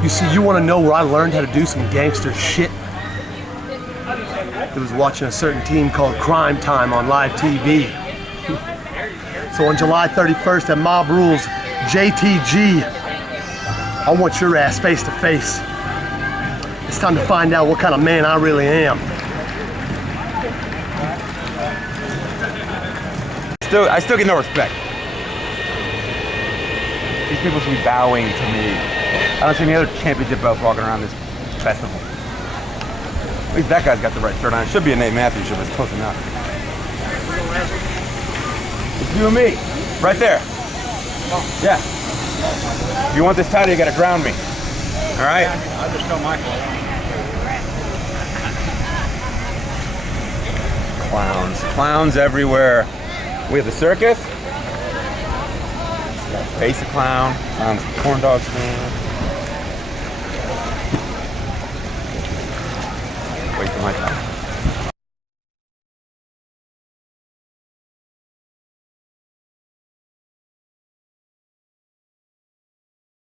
You see, you want to know where I learned how to do some gangster shit? It was watching a certain team called Crime Time on live TV. So on July 31st at Mob Rules, JTG, I want your ass face to face. It's time to find out what kind of man I really am. still get no respect. These people should be bowing to me. I don't see any other championship belts walking around this festival. At least that guy's got the right shirt on. It should be a Nate Matthews shirt, but it's close enough. It's you and me, right there. Yeah. If you want this title, you gotta ground me. All right? I'll just tell Michael. Clowns everywhere. We have the circus. Got a face of clown. Clown's corn dog stand. Wasting my time.